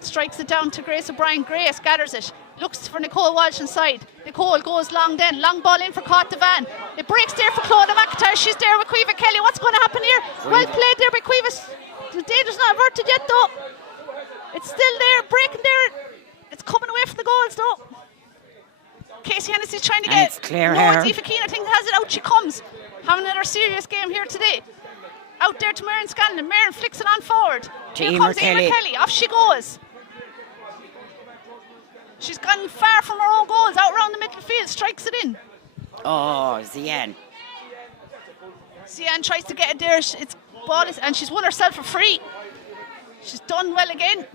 Strikes it down to Grace O'Brien. Grace gathers it. Looks for Nicole Walsh inside. Nicole goes long then. Long ball in for Caught Devan. It breaks there for Clodagh McIntyre. She's there with Cueva Kelly. What's going to happen here? Well played there by Cueva. The danger's not averted yet though. It's still there. Breaking there. It's coming away from the goals though. Casey Hennessy trying to get Clare Aoife Keane, I think, has it. Out she comes. Having another serious game here today. Out there to Maren Scanlon. Maren flicks it on forward. Here comes Emer Kelly. Off she goes. She's gone far from her own goals. Out around the middle field. Strikes it in. Oh, Zian. Zian tries to get it there. It's ball is, and she's won herself a free. She's done well again.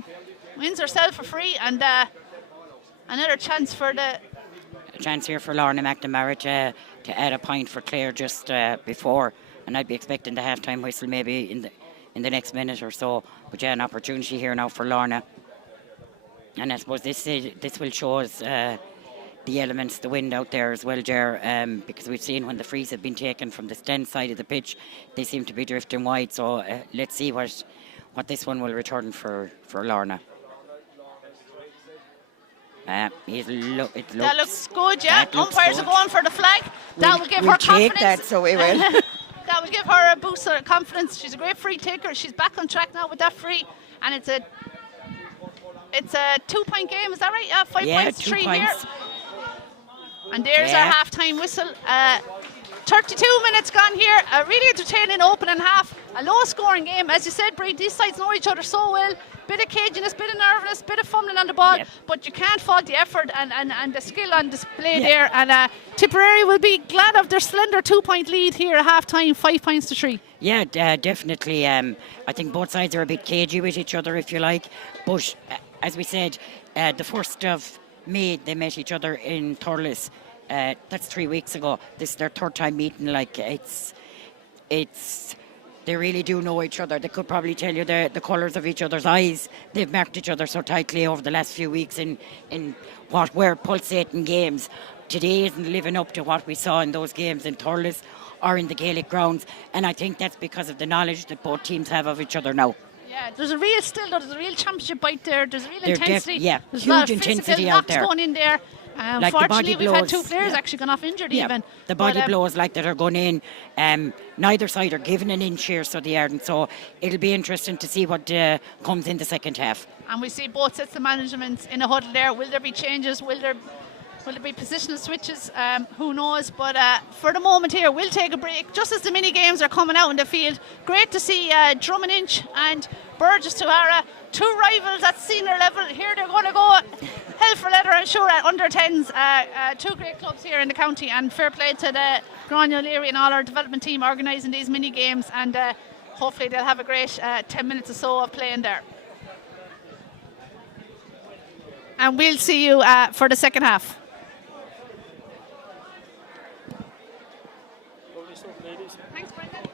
Wins herself a free, and another chance for the... Chance here for Lorna McNamara to add a point for Clare just before, and I'd be expecting the half-time whistle maybe in the next minute or so. But yeah, an opportunity here now for Lorna, and I suppose this will show us the elements, the wind out there as well, Ger, because we've seen when the frees have been taken from the stand side of the pitch, they seem to be drifting wide. So let's see what this one will return for Lorna. That looks good, yeah. Umpires are going for the flag. That will give her confidence. Take that, so we will. That will give her a boost of confidence. She's a great free taker. She's back on track now with that free, and it's a 2-point game. Is that right? Yeah, 5 points, 3 points. here. And there's our half-time whistle. 32 minutes gone here. A really entertaining opening half. A low-scoring game, as you said, Bree. These sides know each other so well. Bit of caginess, bit of nervousness, bit of fumbling on the ball, but you can't fault the effort and the skill on display there. And Tipperary will be glad of their slender 2-point lead here at half time, 5 points to 3. Yeah, definitely. I think both sides are a bit cagey with each other, if you like. But as we said, the 1st of May they met each other in Thurles. That's 3 weeks ago. This is their 3rd time meeting. Like it's. They really do know each other. They could probably tell you the colours of each other's eyes. They've marked each other so tightly over the last few weeks in what were pulsating games. Today isn't living up to what we saw in those games in Thurles or in the Gaelic grounds. And I think that's because of the knowledge that both teams have of each other now. Yeah, there's a real championship bite there. There's a real intensity. Huge There's a lot of intensity physical out there. going in there. Like unfortunately, we've had blows, 2 players actually gone off injured even. The body blows like that are going in. Neither side are giving an inch here, so they aren't. So it'll be interesting to see what comes in the second half. And we see both sets of management in a huddle there. Will there be changes? Will there be positional switches? Who knows? But for the moment here, we'll take a break just as the mini games are coming out in the field. Great to see Drummond Inch and Burgess Tuhara, 2 rivals at senior level. Here they're going to go hell for leather, I'm sure, at under 10s. 2 great clubs here in the county, and fair play to the Grania O'Leary and all our development team organising these mini games, and hopefully they'll have a great 10 minutes or so of playing there. And we'll see you for the second half. Thanks, Brendan.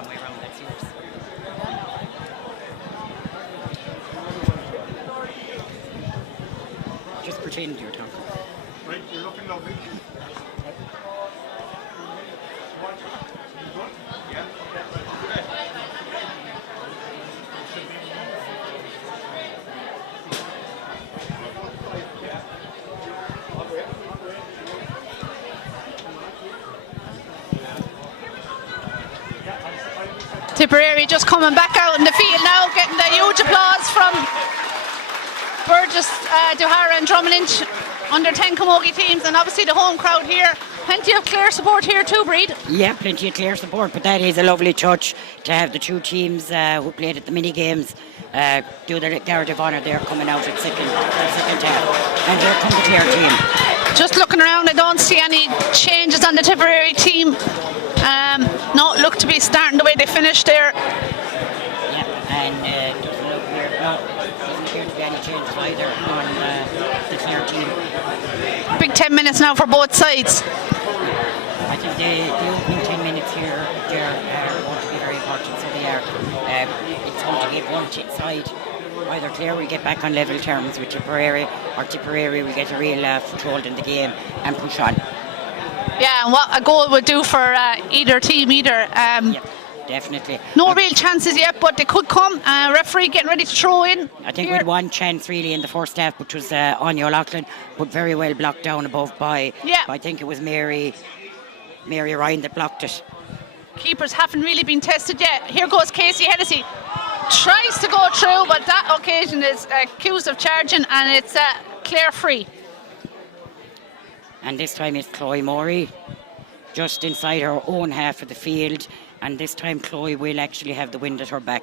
wrong way around, that's yours. Just pretend you're talking. Right, you're looking lovely. Tipperary just coming back out in the field now, getting the huge applause from Burgess, Duhara and Drummond under 10 Camogie teams, and obviously the home crowd here. Plenty of Clare support here too, Breed. Yeah, plenty of Clare support, but that is a lovely touch to have the two teams who played at the mini games do the guard of honour there, coming out at second half. And here comes the Clare team. Just looking around, I don't see any changes on the Tipperary team. No, look to be starting the way they finished there. Yeah, and doesn't look weird. No, doesn't appear to be any changes either on the Clare team. Big 10 minutes now for both sides. I think the opening 10 minutes here are going to be very important, so they are. It's going to give one side. Either Clare will get back on level terms with Tipperary, or Tipperary will get a real foothold in the game and push on. Yeah, and what a goal would do for either team either. Yeah, definitely. No real chances yet, but they could come. Referee getting ready to throw in. I think we had one chance really in the first half, which was Anya O'Loughlin, but very well blocked down above by, I think it was Mary Ryan that blocked it. Keepers haven't really been tested yet. Here goes Casey Hennessy. Tries to go through, but that occasion is accused of charging, and it's Clare free. And this time it's Chloe Morey, just inside her own half of the field, and this time Chloe will actually have the wind at her back.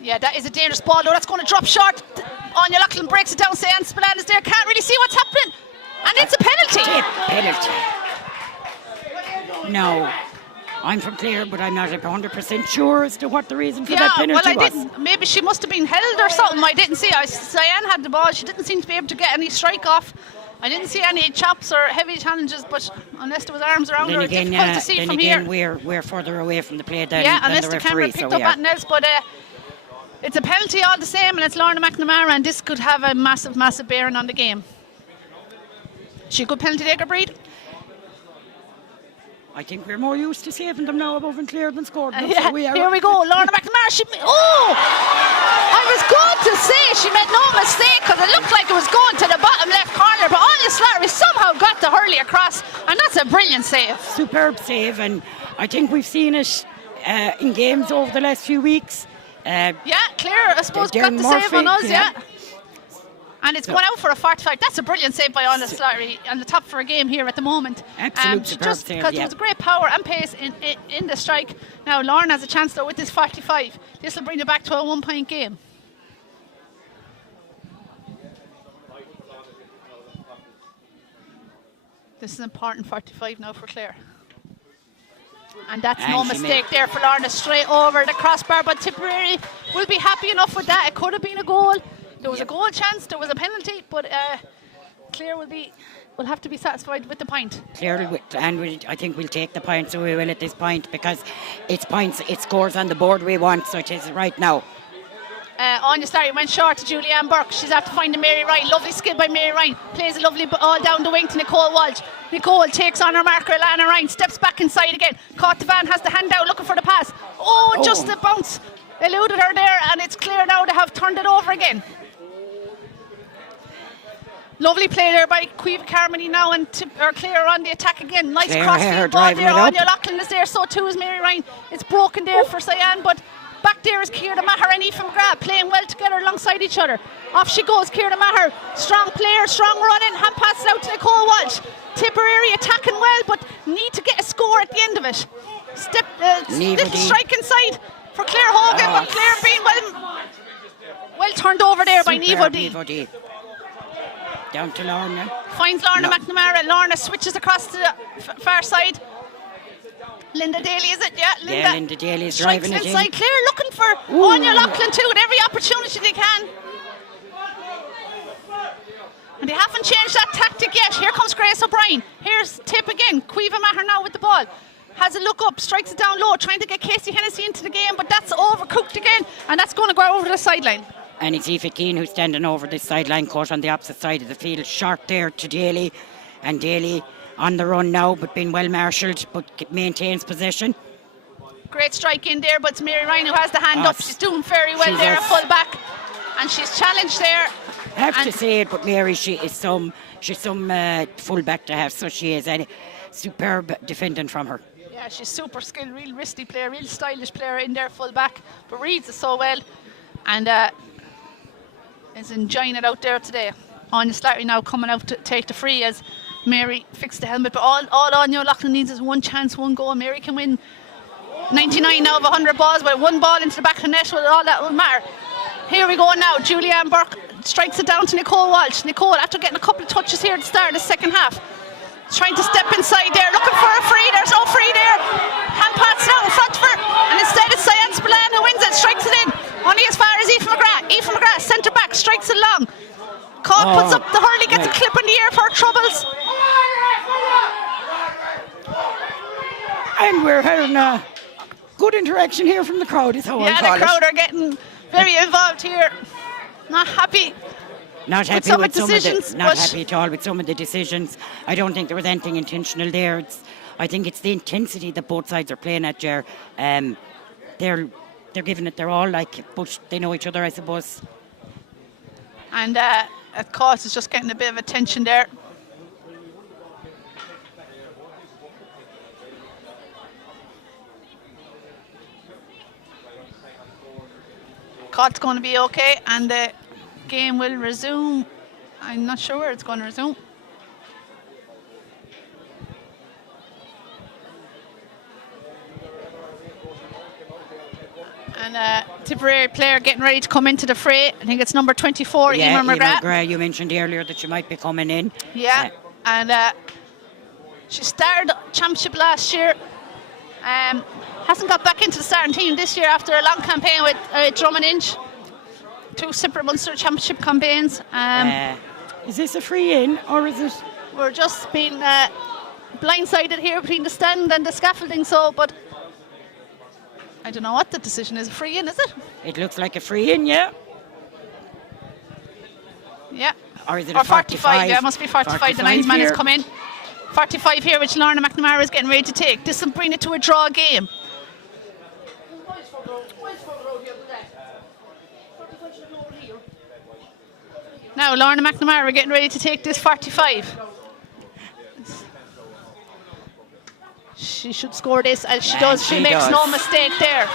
Yeah, that is a dangerous ball, though. That's going to drop short. Anya Loughlin breaks it down. Sayan Spillane is there. Can't really see what's happening. And it's a penalty. No, I'm from Clare, but I'm not 100% sure as to what the reason for that penalty was. Maybe she must have been held or something. I didn't see. Sayan had the ball. She didn't seem to be able to get any strike off. I didn't see any chops or heavy challenges, but unless there was arms around her, it's difficult to see from here. We're further away from the play than unless the the referee. camera picked up anything else, but it's a penalty all the same, and it's Lorna McNamara, and this could have a massive, massive bearing on the game. Is she a good penalty taker, Breed? I think we're more used to saving them now above and Clare than scoring them. Yeah, here we go. Lorna McNamara. I was going to say she made no mistake because it looked like it was going to the bottom left corner, but Anya Slattery somehow got the hurley across, and that's a brilliant save. Superb save, and I think we've seen it in games over the last few weeks. Clare, I suppose, got the save on us, And it's going out for a 45. That's a brilliant save by Anya Slattery, on the top for a game here at the moment. Absolute superb save, because there was great power and pace in the strike. Now Lauren has a chance though with this 45. This will bring it back to a 1-point game. This is an important 45 now for Clare. And that's no mistake there for Lorna, straight over the crossbar, but Tipperary will be happy enough with that. It could have been a goal. There was a goal chance, there was a penalty, but Clare will have to be satisfied with the point. Clare, I think we'll take the point, so we will at this point, because it's points, it scores on the board we want, so it is right now. Anya Slattery went short to Julianne Burke. She's after finding Mary Ryan. Lovely skill by Mary Ryan. Plays a lovely ball down the wing to Nicole Walsh. Nicole takes on her marker, Alana Ryan. Steps back inside again. Caught the van, has the hand out looking for the pass. Just a bounce. Eluded her there, and it's Clare now to have turned it over again. Lovely play there by Caoimhe Carmody now, and Clare on the attack again. Nice crossfield ball there. Anya Loughlin is there, so too is Mary Ryan. It's broken there for Cyan, but back there is Ciara Maher and Aoife McGrath playing well together alongside each other. Off she goes, Ciara Maher. Strong player, strong running. Hand passes out to Nicole Walsh. Tipperary attacking well, but need to get a score at the end of it. Little strike inside for Clare Hogan, but Clare being well turned over there by Niamh O'Dea. Down to Lorna. Finds Lorna McNamara. Lorna switches across to the far side. Linda Daly, is it? Yeah, Linda Daly is driving it inside. in. Clare looking for Anya Loughlin too at every opportunity they can. And they haven't changed that tactic yet. Here comes Grace O'Brien. Here's Tip again. Caoimhe Maher now with the ball. has a look up, strikes it down low, trying to get Casey Hennessy into the game, but that's overcooked again, and that's going to go over the sideline. And it's Aoife Keane who's standing over this sideline cut on the opposite side of the field. Short there to Daly, and Daly on the run now, but being well marshalled, but maintains possession. Great strike in there, but it's Mary Ryan who has the hand up. She's doing very well there at full back, and she's challenged there. I have to say it, but Mary, she's some full back to have, so she is a superb defending from her. Yeah, she's super skilled, real wristy player, real stylish player in there full back, but reads it so well, and is enjoying it out there today. Anya Slattery now coming out to take the free as Mary fixed the helmet, but all Anya O'Loughlin needs is one chance, one goal. Mary can win 99 out of 100 balls, but one ball into the back of the net, well, all that will matter. Here we go now. Julianne Burke strikes it down to Nicole Walsh. Nicole, after getting a couple of touches here at the start of the second half, trying to step inside there, looking for a free. There's no free there. Hand pass now in front of her, and instead it's Cyan Spillane who wins it, strikes it in. Only as far as Aoife McGrath. Aoife McGrath, centre back, strikes it long. Caught, puts up the hurley, gets a clip in the air for troubles. And we're having a good interaction here from the crowd, is how I call it. The crowd are getting very involved here. Not happy. Not happy with some of the, not happy at all with some of the decisions. I don't think there was anything intentional there. I think it's the intensity that both sides are playing at, Ger. They're giving it their all, but they know each other, I suppose. And of course, it's just getting a bit of attention there. Cod's going to be okay, and the game will resume. I'm not sure where it's going to resume. And Tipperary player getting ready to come into the fray. I think it's number 24, Emer McGrath. You mentioned earlier that she might be coming in. Yeah, and she started championship last year. Hasn't got back into the starting team this year after a long campaign with Drummond Inch. 2 separate Munster Championship campaigns. Is this a free in, or is it? We're just being blindsided here between the stand and the scaffolding, but I don't know what the decision is. A free in, is it? It looks like a free in, yeah. Yeah. Or is it or a 45? Yeah, it must be 45. The ninth man has come in. 45 here, which Lorna McNamara is getting ready to take. This will bring it to a draw game. Now Lorna McNamara getting ready to take this 45. She should score this, as she does. She makes no mistake there.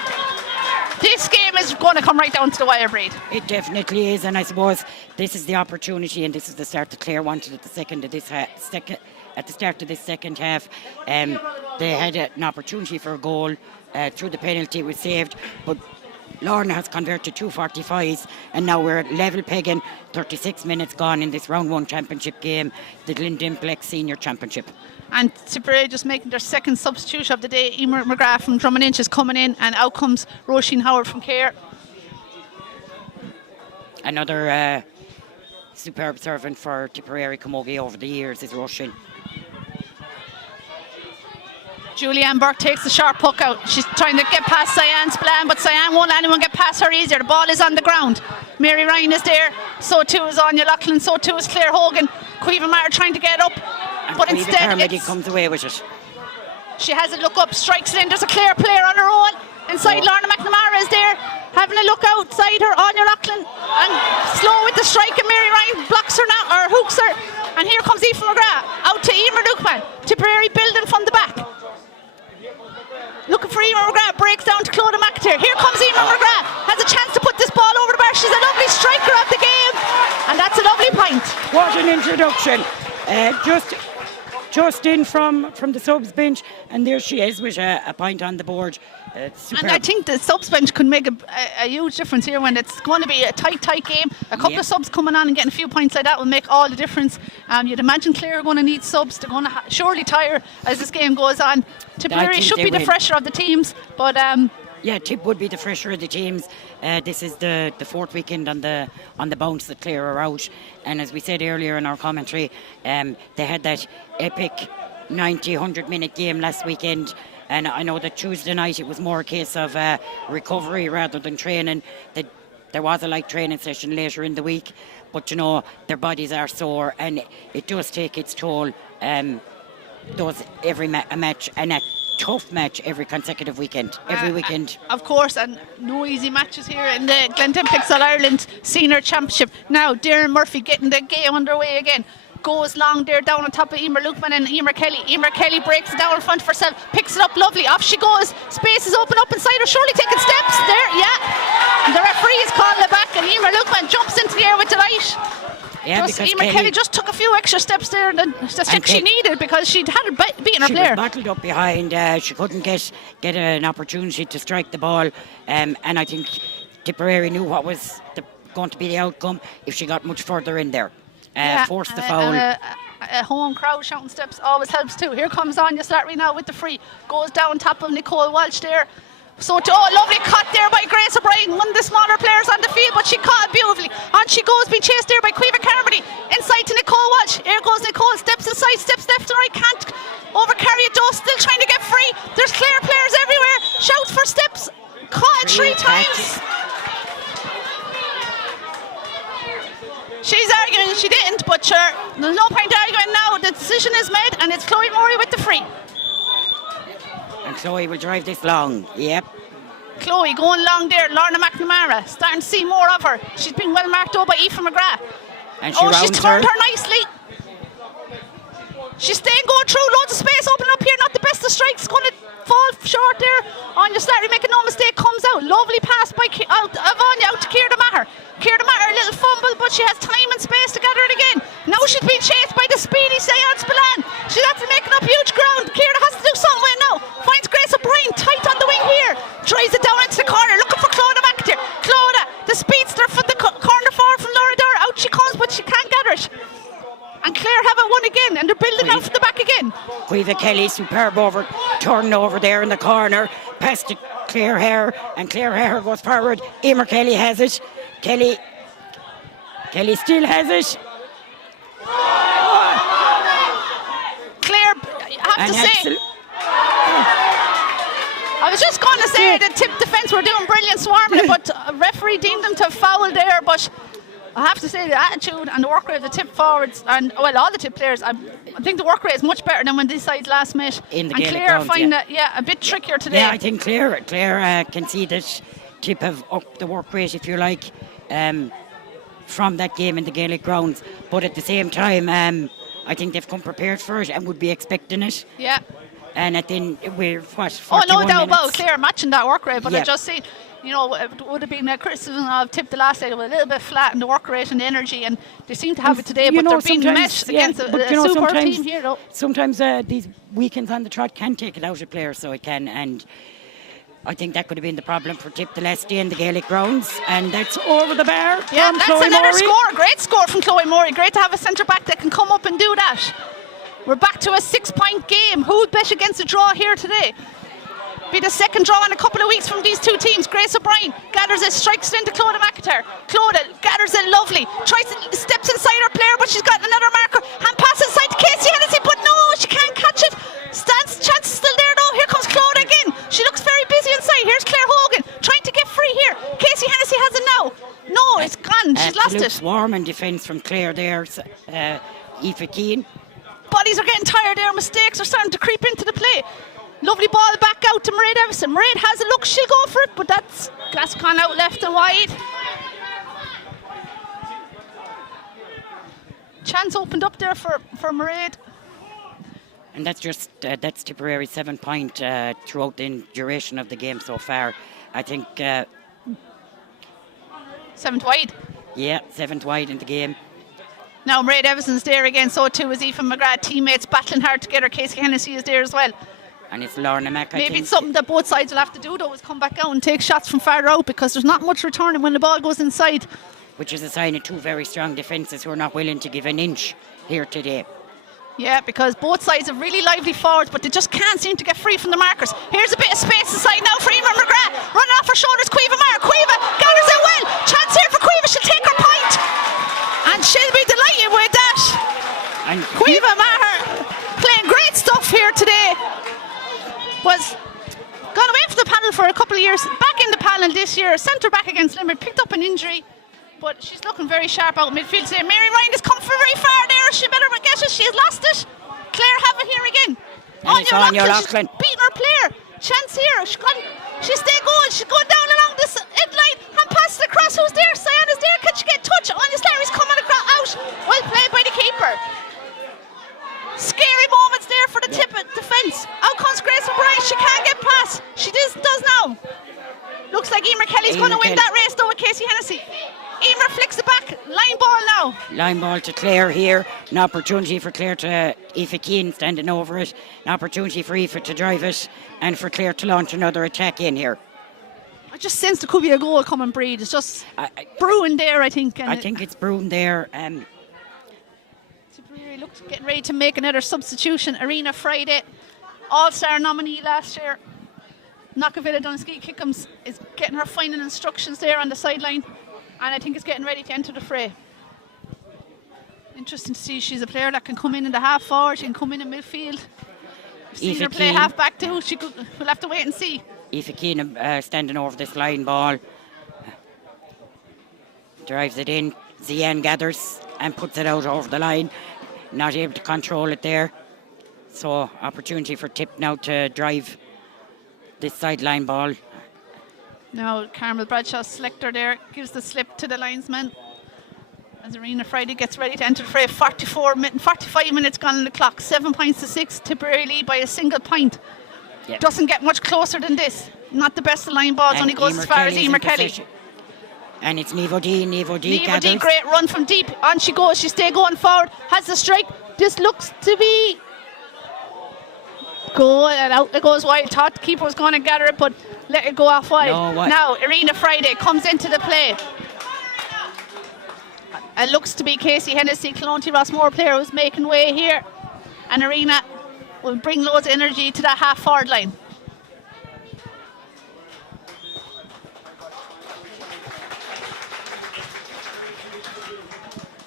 This game is going to come right down to the wire, Breed. It definitely is, and I suppose this is the opportunity, and this is the start that Clare wanted at the start of this second half. They had an opportunity for a goal through the penalty, was saved, but Lorna has converted 2 45s, and now we're level pegging. 36 minutes gone in this round 1 championship game, the Glendimplex Senior Championship. And Tipperary just making their second substitute of the day. Emer McGrath from Drummond Inch is coming in, and out comes Roisin Howard from Clare. Another superb servant for Tipperary Camogie over the years is Roisin. Julianne Burke takes the sharp puck out. She's trying to get past Cyan Spillane, but Cyan won't let anyone get past her easier. The ball is on the ground. Mary Ryan is there. So too is Anya Loughlin. So too is Claire Hogan. Cueva Maher trying to get up, but instead comes away with it. She has it look up, strikes it in. There's a Clare player on her own. Inside, Lorna McNamara is there, having a look outside her. Anya Loughlin, and slow with the strike, and Mary Ryan blocks her now, or hooks her. And here comes Aoife McGrath out to Emer Lukeman. Tipperary building from the back. Looking for Emer McGrath, breaks down to Clodagh McIntyre. Here comes Emer McGrath, has a chance to put this ball over the bar. She's a lovely striker of the game, and that's a lovely point. What an introduction. Just in from the subs bench, and there she is with a point on the board. And I think the subs bench could make a huge difference here when it's going to be a tight game. A couple of subs coming on and getting a few points like that will make all the difference. You'd imagine Clare are going to need subs. They're going to surely tire as this game goes on. Tipperary should be the fresher of the teams, but Tip would be the fresher of the teams. This is the 4th weekend on the bounce that Clare are out, and as we said earlier in our commentary, they had that epic 90-100 minute game last weekend. And I know that Tuesday night it was more a case of recovery rather than training. There was a light training session later in the week, but you know, their bodies are sore and it does take its toll. Those every match, and a tough match every consecutive weekend, every weekend. Of course, and no easy matches here in the Glentimpics All-Ireland Senior Championship. Now, Darren Murphy getting the game underway again. Goes long there down on top of Emer Lukeman and Emer Kelly. Emer Kelly breaks it down in front for herself, picks it up lovely. Off she goes. Space is open up inside her. Surely taking steps there, yeah. And the referee is calling it back, and Emer Lukeman jumps into the air with delight. Yeah, because Emer Kelly just took a few extra steps there than she needed, because she'd had her beaten her player. She was bottled up behind. She couldn't get an opportunity to strike the ball, and I think Tipperary knew what was going to be the outcome if she got much further in there. Forced the foul. A home crowd shouting steps always helps too. Here comes Anya Slattery now with the free. Goes down top of Nicole Walsh there. Lovely cut there by Grace O'Brien, one of the smaller players on the field, but she caught it beautifully. On she goes, being chased there by Caoimhe Carmody. Inside to Nicole Walsh. Here goes Nicole, steps inside, steps left and right, can't overcarry it though, still trying to get free. There's Clare players everywhere. Shouts for steps. Caught it 3 times. She's arguing she didn't, but sure, there's no point arguing now. The decision is made, and it's Chloe Murray with the free. And Chloe will drive this long. Yep. Chloe going long there. Lorna McNamara, starting to see more of her. She's been well marked out by Aoife McGrath. And she's turned her nicely. She's staying going through. Loads of space opening up here. Not the best of strikes. Going to fall short there. Anya Slattery, making no mistake, comes out. Lovely pass by Anya out to Ciara Maher. Ciara Maher, a little fumble, but she has time and space to gather it again. Now she's being chased by the speedy Seance Spillane. She's after making up huge ground. Ciara has to do something with it now. Finds Grace O'Brien tight on the wing here. Drives it down into the corner, looking for Clodagh McAteer. Clodagh, the speedster from the corner forward from Laura Dara. Out she comes, but she can't gather it. And Clare have it one again, and they're building out from the back again. Caoimhe Kelly, superb turn over there in the corner. Pass to Clare Hare, and Clare Hare goes forward. Emer Kelly has it. Kelly still has it. Clare, I have to say, I was just going to say the tip defence were doing brilliant swarming, but a referee deemed them to foul there. But I have to say the attitude and the work rate of the tip forwards, and all the tip players, I think the work rate is much better than when these sides last met. In the and Gaelic Clare grounds, find that a bit trickier today. Yeah, I think Clare can see that Tip have upped the work rate, if you like, from that game in the Gaelic grounds. But at the same time, I think they've come prepared for it and would be expecting it. Yeah. And then we're 41 no doubt minutes. about Clare matching that work rate, but Yeah. I just see, it would have been a criticism of Tip the last day. They were a little bit flat in the work rate and the energy, and they seem to have it today, but they're being meshed against a super team here, though. Sometimes these weekends on the trot can take it out of players, so it can, and I think that could have been the problem for Tip the last day in the Gaelic grounds, and that's over the bar. Yeah, that's Chloe another Murray. score. Great score from Chloe Murray. Great to have a centre back that can come up and do that. We're back to a 6-point game. Who would bet against a draw here today? Be the second draw in a couple of weeks from these two teams. Grace O'Brien gathers it, strikes it into Clodagh McAteer. Clodagh gathers it lovely, steps inside her player, but she's got another marker. Hand pass inside to Casey Hennessy, but no, she can't catch it. Chance is still there though. Here comes Clodagh again. She looks very busy inside. Here's Claire Hogan trying to get free here. Casey Hennessy has it now. No, it's gone. She's lost it. Swarm and defence from Clare there. Aoife Keane. Bodies are getting tired there. Mistakes are starting to creep into the play. Lovely ball back out to Mairead Evison. Mairead has a look, she'll go for it, but that's gone out left and wide. Chance opened up there for Mairead. And that's that's Tipperary 7-point throughout the duration of the game so far. I think 7th wide. Yeah, 7th wide in the game. Now Mairead Evison's there again, so too is Aoife McGrath. Teammates battling hard together. Casey Hennessy is there as well. And it's Lorna Mack, Maybe it's something that both sides will have to do though, is come back out and take shots from far out, because there's not much returning when the ball goes inside. Which is a sign of two very strong defences who are not willing to give an inch here today. Yeah, because both sides have really lively forwards, but they just can't seem to get free from the markers. Here's a bit of space inside now for Emer McGrath. Running off her shoulders, Caoimhe Maher. Caoimhe gathers it well. Chance here for Caoimhe. She'll take her point. And she'll be delighted with that. And Caoimhe Maher playing great stuff here today. was gone away from the panel for a couple of years, back in the panel this year, centre back against Limerick, picked up an injury, but she's looking very sharp out midfield today. Mary Ryan has come from very far there. She better get it. She has lost it. Clare have it here again. Anya Loughlin. She's beating her player. Chance here. She stay going. She's going down along this end line and passes across. Who's there? Sayana's there. Can she get touch? Anya Slarry's coming across out. Well played by the keeper. Scary moments there for the tip defence. Out comes Grace O'Brien. She can't get past. She does now. Looks like Emer Kelly's going to win that race though with Casey Hennessy. Emer flicks it back. Line ball now. Line ball to Clare here. An opportunity for Clare to Aoife Keane standing over it. An opportunity for Aoife to drive it and for Clare to launch another attack in here. I just sense there could be a goal coming, Breed. It's just brewing there, I think. I think it's brewing there. Tipperary looked getting ready to make another substitution. Arena Friday, All-Star nominee last year. Knockavilla Dunskey Kickums is getting her final instructions there on the sideline, and I think is getting ready to enter the fray. Interesting to see she's a player that can come in the half forward, she can come in midfield. We've seen her play half back too. We'll have to wait and see. Aoife Keane standing over this line ball. Drives it in. Zian gathers and puts it out over the line. Not able to control it there. So opportunity for Tip now to drive this sideline ball. Now Carmel Bradshaw selector there gives the slip to the linesman as Arena Friday gets ready to enter the fray. 45 minutes gone on the clock. 7 points to 6. Tipperary lead by a single point. Yep. Doesn't get much closer than this. Not the best of line balls, only goes as far as Emer Kelly. And it's Nivo D. Nivo D, great run from deep. On she goes. She stay going forward. Has the strike. This looks to be goal, and out it goes wide. Thought the keeper was going to gather it, but let it go off wide. Now Arena Friday comes into the play. It looks to be Casey Hennessy, Clonty Rossmore player, who's making way here. And Arena will bring loads of energy to that half forward line.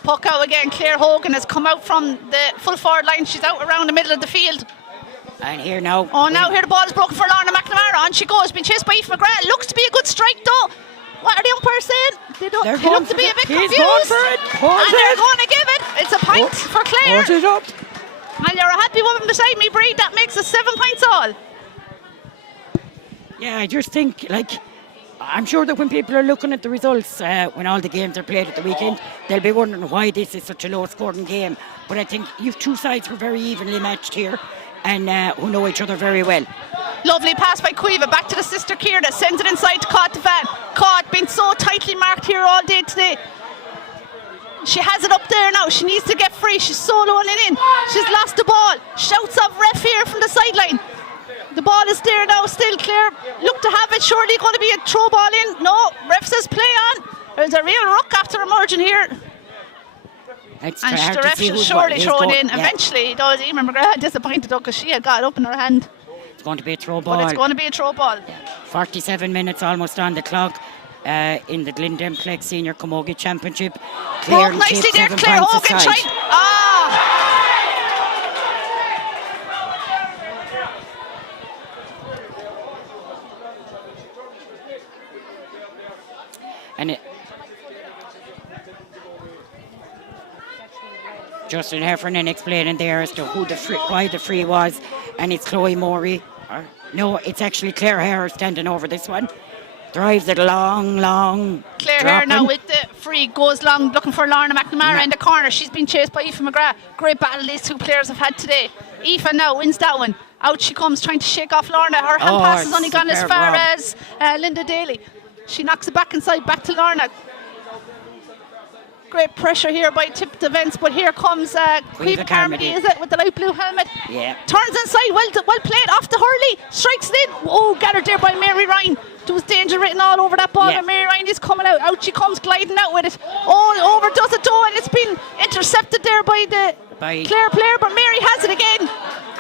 Puck out again. Claire Hogan has come out from the full forward line. She's out around the middle of the field. And here now. Now here the ball is broken for Lorna McNamara. On she goes, been chased by Aoife McGrath. Looks to be a good strike though. What are the umpires saying? They look to be a bit confused. And they're going to give it. It's a point for Clare. It up. And you're a happy woman beside me, Breed. That makes it 7 points all. Yeah, I just think, I'm sure that when people are looking at the results, when all the games are played at the weekend, they'll be wondering why this is such a low-scoring game. But I think you've two sides who are very evenly matched here and who know each other very well. Lovely pass by Cueva, back to the sister Kierda, sends it inside to Caught Van. Caught, been so tightly marked here all day today. She has it up there now, she needs to get free, she's soloing it in. She's lost the ball, shouts of ref here from the sideline. The ball is there now, still Clare look to have it, surely going to be a throw ball in. No, ref says play on. There's a real ruck after emerging here. And the ref should surely throw it in. Eventually, though, Emer McGrath disappointed though because she had got it up in her hand. It's going to be a throw ball. But it's going to be a throw ball. 47 minutes almost on the clock in the Glendem Flex Senior Camogie Championship. Clare nicely there, Clare Hogan trying. And Justin Heffernan explaining there as to why the free was, and it's Chloe Morey. No, it's actually Claire Hare standing over this one. Drives it long. Claire Hare now with the free, goes long, looking for Lorna McNamara in the corner. She's been chased by Aoife McGrath. Great battle these two players have had today. Aoife now wins that one. Out she comes, trying to shake off Lorna. Her hand pass has only gone as far as Linda Daly. She knocks it back inside, back to Lorna. Great pressure here by Tip Defence, but here comes Cueva Carmody, is it, with the light blue helmet? Yeah. Turns inside, well played, off the Hurley, strikes it in. Oh, gathered there by Mary Ryan. There was danger written all over that ball, but Mary Ryan is coming out. Out she comes, gliding out with it. Oh, overdoes it though, and it's been intercepted there by the Clare player, but Mary has it again.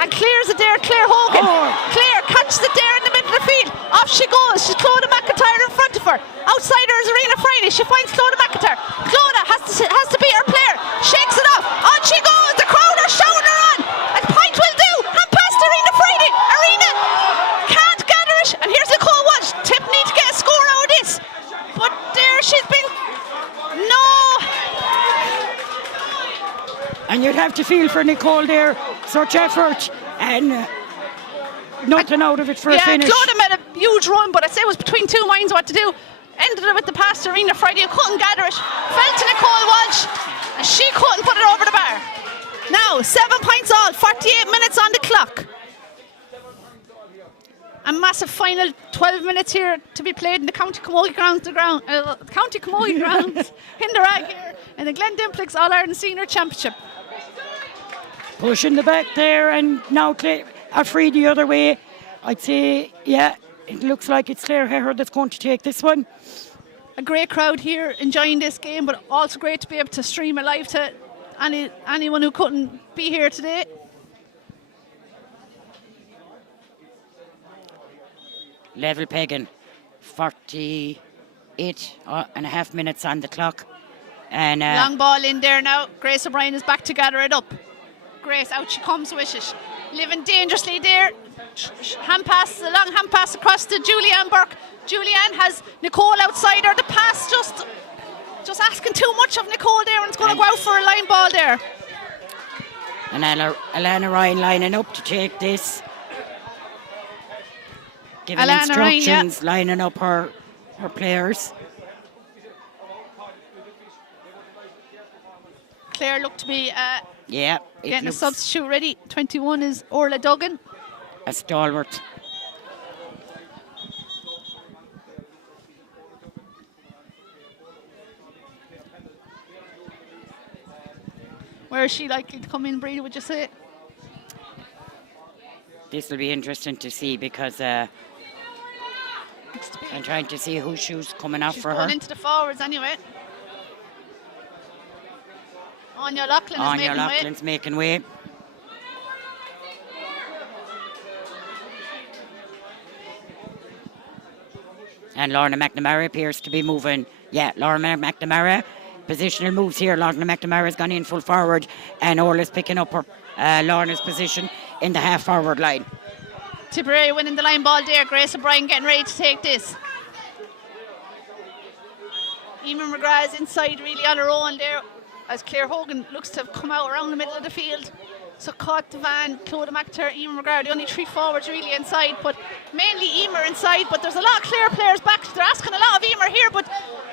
And clears it there, Claire Hogan. Claire catches it there in the middle of the field. Off she goes. She's Clodagh McIntyre in front of her. Outside her is Arena Friday. She finds Clodagh McIntyre. Clodagh has to beat her player. Shakes it off. On she goes. The crowd are shouting her on. A point will do. And past Arena Friday. Arena you'd have to feel for Nicole there. Such effort and nothing out of it for a finish. Yeah, Claudia made a huge run, but I'd say it was between two minds what to do. Ended it with the pass to Arena Friday, who couldn't gather it. Fell to Nicole Walsh, and she couldn't put it over the bar. Now, 7 points all, 48 minutes on the clock. A massive final 12 minutes here to be played in the County Camogie grounds, County Camogie grounds in the Rag here in the Glendimplix All-Ireland Senior Championship. Pushing the back there, and now free the other way. I'd say, yeah, it looks like it's Clare Herod that's going to take this one. A great crowd here enjoying this game, but also great to be able to stream it live to anyone who couldn't be here today. Level pegging, 48 and a half minutes on the clock. And long ball in there now. Grace O'Brien is back to gather it up. Grace, out she comes with it. Living dangerously there. Hand pass, a long hand pass across to Julianne Burke. Julianne has Nicole outside her. The pass just asking too much of Nicole there, and it's going to go out for a line ball there. And Alana Ryan lining up to take this. Giving Alana instructions, Ryan, lining up her players. Clare looked to be getting a substitute ready. 21 is Orla Duggan. A stalwart. Where is she likely to come in, Breda, would you say? This will be interesting to see because I'm trying to see whose shoes coming out She's for her. going into the forwards anyway. Anya Loughlin's making way. And Lorna McNamara appears to be moving. Yeah, Lorna McNamara. Positional moves here. Lorna McNamara's gone in full forward, and Orla's picking up her Lorna's position in the half forward line. Tipperary winning the line ball there. Grace O'Brien getting ready to take this. Eamon McGrath is inside really on her own there, as Claire Hogan looks to have come out around the middle of the field. So caught the van, Clodagh McIntyre, Eamon McGrath, the only three forwards really inside, but mainly Emer inside. But there's a lot of Clare players back. They're asking a lot of Emer here, but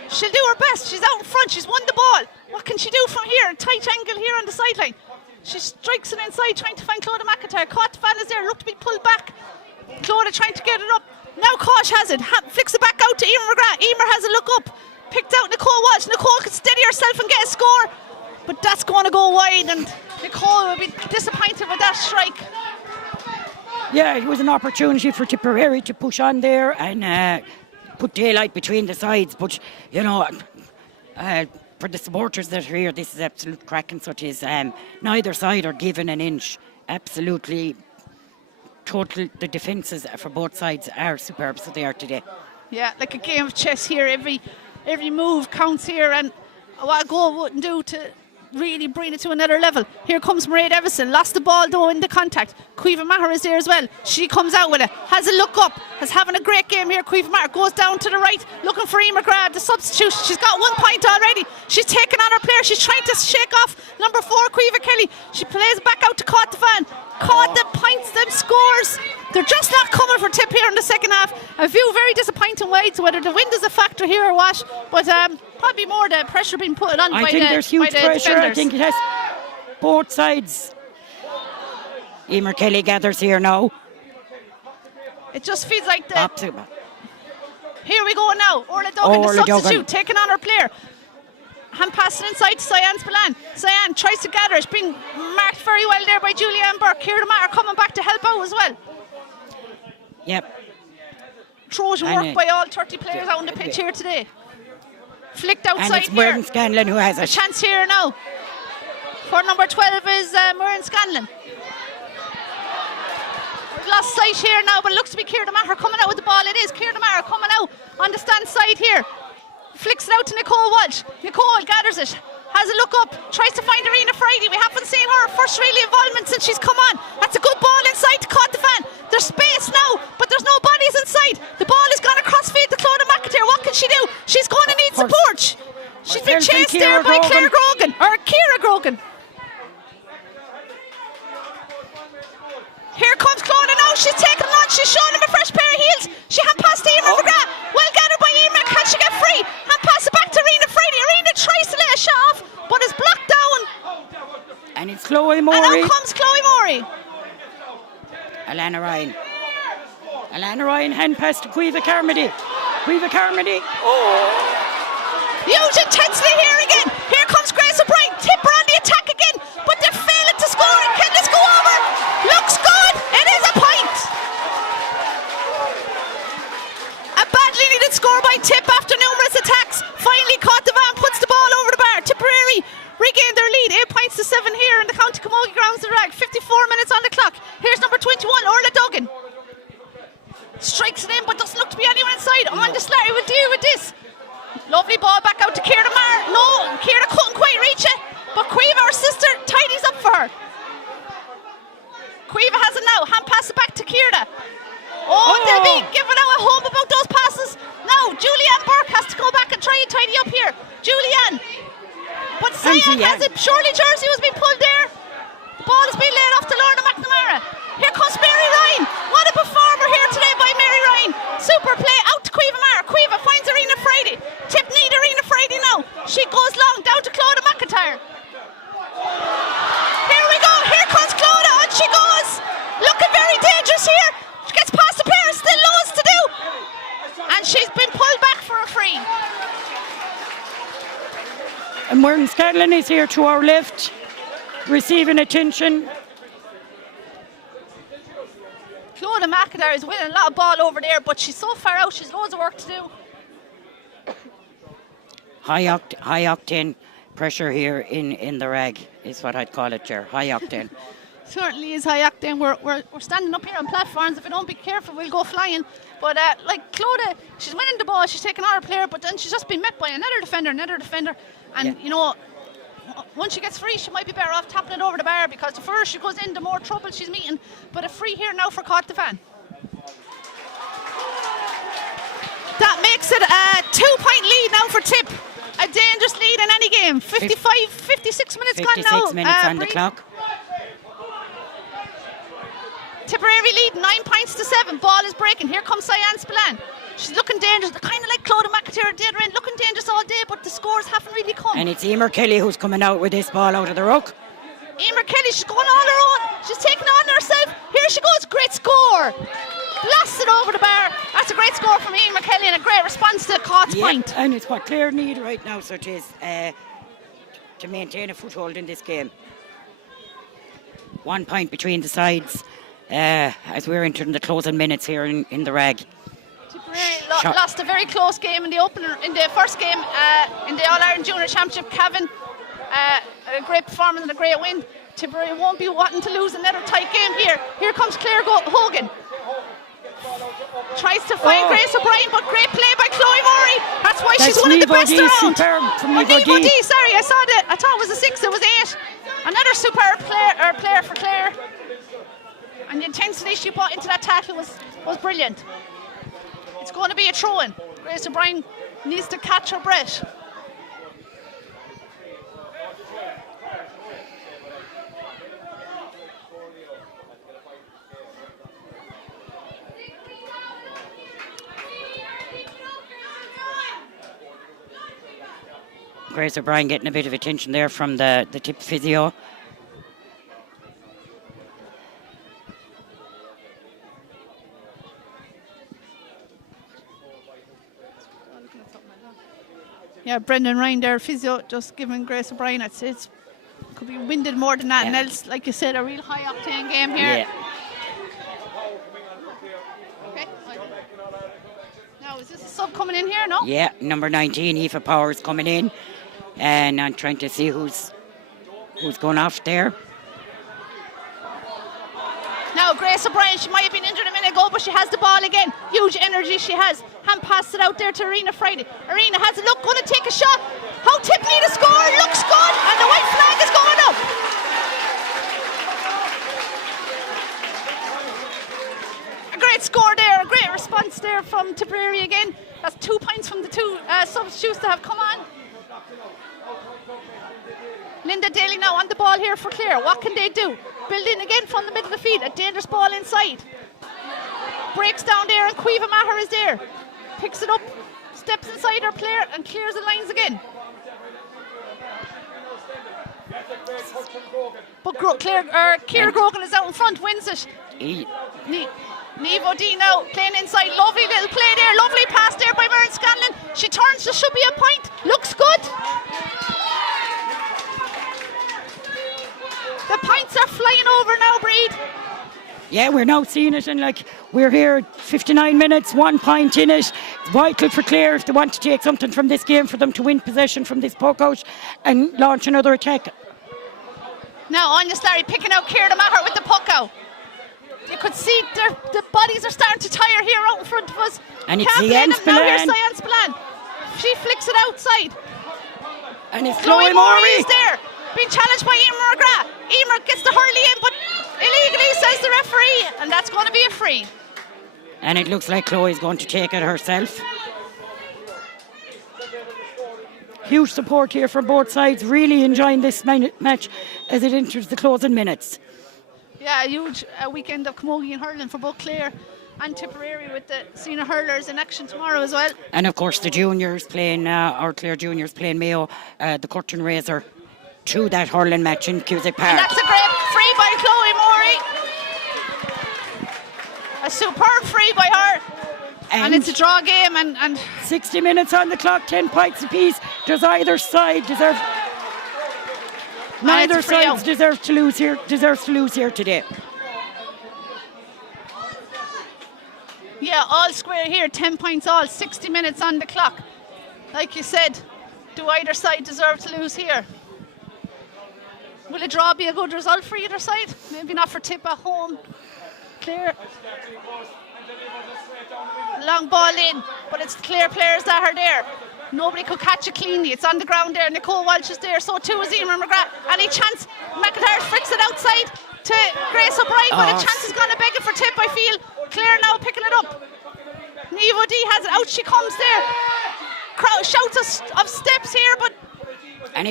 she'll do her best. She's out in front. She's won the ball. What can she do from here? Tight angle here on the sideline. She strikes it inside, trying to find Clodagh McIntyre. Caught the van is there, looked to be pulled back. Clodagh trying to get it up. Now Kosh has it. Flicks it back out to Emer McGrath. Emer has a look up. Picked out Nicole Walsh. Nicole can steady herself and get a score, but that's going to go wide, and Nicole will be disappointed with that strike. Yeah, it was an opportunity for Tipperary to push on there and put daylight between the sides. But, you know, for the supporters that are here, this is absolute cracking. So it is. Neither side are given an inch. Absolutely total. The defences for both sides are superb, so they are today. Yeah, like a game of chess here. Every move counts here, and what a goal wouldn't do to really bring it to another level. Here comes Mairead Evison, lost the ball though in the contact. Caoimhe Maher is there as well. She comes out with it, has a look up, has having a great game here. Caoimhe Maher goes down to the right, looking for Emer McGrath, the substitute. She's got 1 point already. She's taken on her player. She's trying to shake off number 4, Caoimhe Kelly. She plays back out to Caught the Van. Caught the points, them scores. They're just not coming for Tip here in the second half. A few very disappointing ways, whether the wind is a factor here or what, but probably more the pressure being put on by the defenders. I think there's huge pressure. I think it has both sides. Emer Kelly gathers here now. It just feels like the... Absolutely. Here we go now. Orla Duggan, the substitute, taking on her player. Hand passing inside to Cyan Spillane. Cyan tries to gather. It's been marked very well there by Julianne Burke. Kieran Maher coming back to help out as well. Yep. Trojan work by all 30 players out on the pitch here today. Flicked outside and it's here. Muireann Scanlon who has it. A chance here now. For number 12 is Muireann Scanlon. We've lost sight here now, but it looks to be Kieran Maher coming out with the ball. It is Kieran Maher coming out on the stand side here. Flicks it out to Nicole Walsh. Nicole gathers it, has a look up, tries to find Arena Friday. We haven't seen her first really involvement since she's come on. That's a good ball inside to Caught the Van. There's space now, but there's no bodies inside. The ball has gone across field to Clodagh McIntyre. What can she do? She's going to need support. She's been chased there by Claire Grogan, or Ciara Grogan. Chloe Morey. And out comes Chloe Morey. Alana Ryan. Alana Ryan, hand pass to Cueva Carmody. Cueva Carmody. Oh! Huge intensity here again. Here comes Grace O'Brien. Tipper on the attack again, but they're failing to score. Can this go over? Looks good. It is a point. A badly needed score by Tip after numerous attacks. Finally caught the van, puts the ball over the bar. Tipperary regained their lead. 8 points to 7 here in the County Camogie grounds of Rag. 54 minutes on the clock. Here's number 21, Orla Duggan. Strikes it in, but doesn't look to be anyone inside. On to Slattery will deal with this. Lovely ball back out to Ciara Mar. No, Ciara couldn't quite reach it, but Cueva, her sister, tidies up for her. Cueva has it now. Hand pass it back to Ciara. Oh, they'll be giving out a home about those passes. Now, Julianne Burke has to go back and try and tidy up here. Julianne. But Cyan has it. Surely Jersey was being pulled there. The ball is being laid off to Lorna McNamara. Here comes Mary Ryan. What a performer here today by Mary Ryan. Super play out to Cueva Mar. Cueva finds Arena Friday. Tip need Arena Friday now. She goes long down to Claudia McIntyre. Here we go. Here comes Claudia. On she goes. Looking very dangerous here. She gets past the pair. Still loads to do. And she's been pulled back for a free. And Myrne Scanlon is here to our left, receiving attention. Claudia McIntyre is winning a lot of ball over there, but she's so far out, she's loads of work to do. High octane pressure here in the Rag is what I'd call it, Ger. High octane. Certainly is high octane. We're standing up here on platforms. If we don't be careful, we'll go flying. But like Claudia, she's winning the ball, she's taking on her player, but then she's just been met by another defender. And you know, once she gets free, she might be better off tapping it over the bar, because the further she goes in, the more trouble she's meeting. But a free here now for Caught the Fan. That makes it a 2-point lead now for Tip. A dangerous lead in any game. 56 minutes gone now. 56 minutes on the clock. Tipperary lead 9 points to 7. Ball is breaking. Here comes Cyan Spillane. She's looking dangerous. Kind of like Claudia McIntyre at the other end, looking dangerous all day, but the scores haven't really come. And it's Emer Kelly who's coming out with this ball out of the ruck. Emer Kelly, she's going on her own. She's taking on herself. Here she goes. Great score. Blasted over the bar. That's a great score from Emer Kelly and a great response to Caught's point. And it's what Clare need right now, so it is, to maintain a foothold in this game. 1 point between the sides as we're entering the closing minutes here in the Rag. Tipperary lost a very close game in the first game in the All-Ireland Junior Championship. Cavan, a great performance and a great win. Tipperary won't be wanting to lose another tight game here. Here comes Claire Hogan. Tries to find Grace O'Brien, but great play by Chloe Morey. That's why she's one of the best around. Nivo D, sorry, I saw that. I thought it was a 6, it was 8. Another superb player for Clare. And the intensity she put into that tackle was brilliant. It's going to be a throw-in. Grace O'Brien needs to catch her breath. Grace O'Brien getting a bit of attention there from the Tip physio. Yeah, Brendan Ryan there, physio, just giving Grace O'Brien. It's could be winded more than that, and else, like you said, a real high octane game here. Yeah. Okay. Now, is this a sub coming in here? No. Yeah, number 19, Aoife Powers coming in, and I'm trying to see who's going off there. Now, Grace O'Brien, she might have been injured a minute ago, but she has the ball again. Huge energy she has. Hand passed it out there to Arena Friday. Arena has a look, going to take a shot. How Tip need a score, looks good, and the white flag is going up. A great score there, a great response there from Tipperary again. That's 2 points from the two substitutes that have come on. Linda Daly now on the ball here for Clare. What can they do? Build in again from the middle of the field. A dangerous ball inside. Breaks down there and Cueva Maher is there. Picks it up, steps inside her player and clears the lines again. But Ciara Grogan is out in front, wins it. Niamh O'Dea now playing inside. Lovely little play there. Lovely pass there by Maren Scanlon. She turns. There should be a point. Looks good. The points are flying over now, Breed. Yeah, we're now seeing it, and we're here 59 minutes, 1 point in it. It's vital for Clare if they want to take something from this game for them to win possession from this poke out and launch another attack. Now Anya Slarry picking out Ciara Maher with the puck out. You could see the bodies are starting to tire here out in front of us. And it's Cyan Spillane. Now here's Cyan Spillane. She flicks it outside. And it's Chloe Morey is there, being challenged by Emer McGrath. Emer gets the hurley in, but illegally, says the referee, and that's going to be a free. And it looks like Chloe's going to take it herself. Huge support here from both sides, really enjoying this match as it enters the closing minutes. Yeah, a huge weekend of camogie and hurling for both Clare and Tipperary, with the senior hurlers in action tomorrow as well. And of course the juniors playing, our Clare juniors playing Mayo, the curtain raiser to that hurling match in Cusack Park. And that's a great free by Chloe Morey. A superb free by her. And it's a draw game, and 60 minutes on the clock, 10 points apiece. Does either side deserve? Neither side deserves to lose here today. Yeah, all square here, 10 points all, 60 minutes on the clock. Like you said, do either side deserve to lose here? Will a draw be a good result for either side? Maybe not for Tip at home. Clare. Long ball in, but it's the Clare players that are there. Nobody could catch it cleanly. It's on the ground there. Nicole Walsh is there, so too is Emer McGrath. Any chance? McIntyre flicks it outside to Grace O'Brien, but a chance is going to beg it for Tip, I feel. Clare now picking it up. Niamh O'Dea has it. Out she comes there. Crowd shouts of steps here, but... And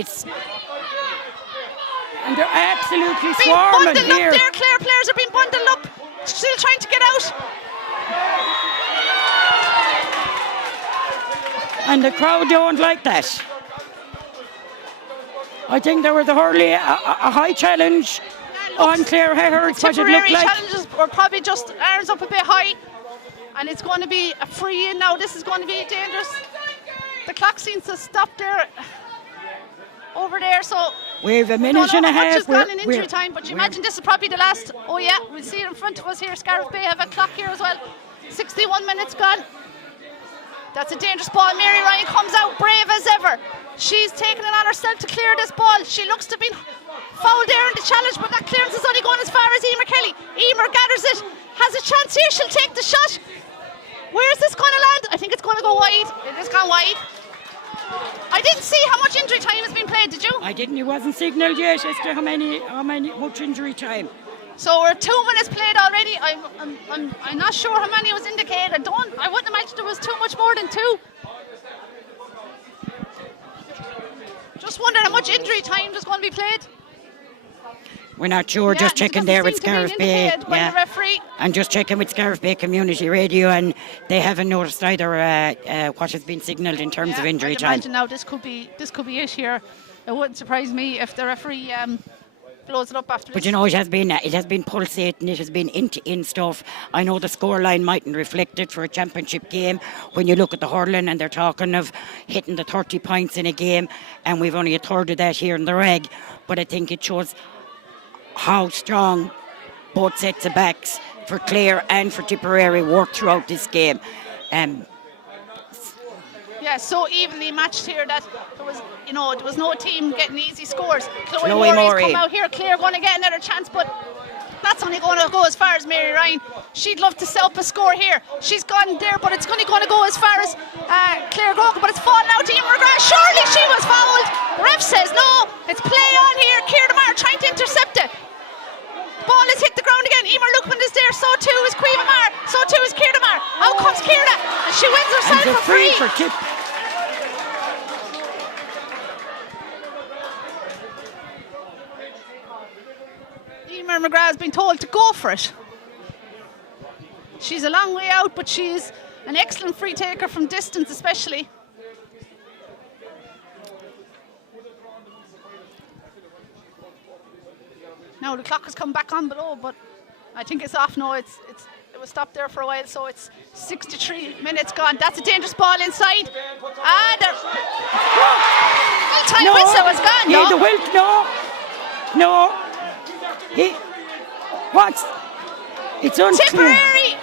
they're absolutely being swarming bundled here. Up there. Clare players are being bundled up. Still trying to get out. And the crowd don't like that. I think there was a high challenge on Clare Herrick, what it looked like. Challenges were probably just arms up a bit high, and it's going to be a free in now. This is going to be dangerous. The clock seems to stop there, over there, so we have a minute and a half. Much has gone in injury time, but you imagine this is probably the last. Oh yeah, we'll see it in front of us here. Scariff Bay have a clock here as well. 61 minutes gone. That's a dangerous ball. Mary Ryan comes out brave as ever. She's taken it on herself to clear this ball. She looks to be fouled there in the challenge, but that clearance is only going as far as Emer Kelly. Emer gathers it, has a chance here. She'll take the shot. Where is this going to land? I think it's going to go wide. It has gone wide. I didn't see how much injury time has been played, did you? I didn't. It wasn't signalled yet as to how much injury time. So we're 2 minutes played already. I'm not sure how many was indicated. I wouldn't imagine there was too much more than 2. Just wondering how much injury time is going to be played. We're not sure. Just checking there with Scariff Bay. The referee. And just checking with Scariff Bay Community Radio, and they haven't noticed either what has been signalled in terms of injury time. Imagine now this could be it here. It wouldn't surprise me if the referee blows it up after but this. you know, it has been pulsating, it has been in stuff. I know the scoreline mightn't reflect it for a championship game when you look at the hurling, and they're talking of hitting the 30 points in a game, and we've only a third of that here in the reg. But I think it shows how strong both sets of backs for Clare and for Tipperary worked throughout this game. Yeah, so evenly matched here that there was no team getting easy scores. Chloe Morey's come out here. Clare going to get another chance, but that's only going to go as far as Mary Ryan. She'd love to set up a score here. She's gone there, but it's only going to go as far as Clare Grogan, but it's fallen out to Emer McGrath. Surely she was fouled. The ref says no. It's play on here. Ciara Maher trying to intercept it. Ball has hit the ground again. Emer Lukeman is there. So too is Cueva Maher. So too is Ciara Maher. Out comes Ciara, and she wins herself and for free. For Tip. Emer McGrath has been told to go for it. She's a long way out, but she's an excellent free taker from distance, especially. Now the clock has come back on below, but I think it's off now. It was stopped there for a while, so it's 63 minutes gone. That's a dangerous ball inside. Full-time whistle was gone. Yeah, no. It's unclear. Tipperary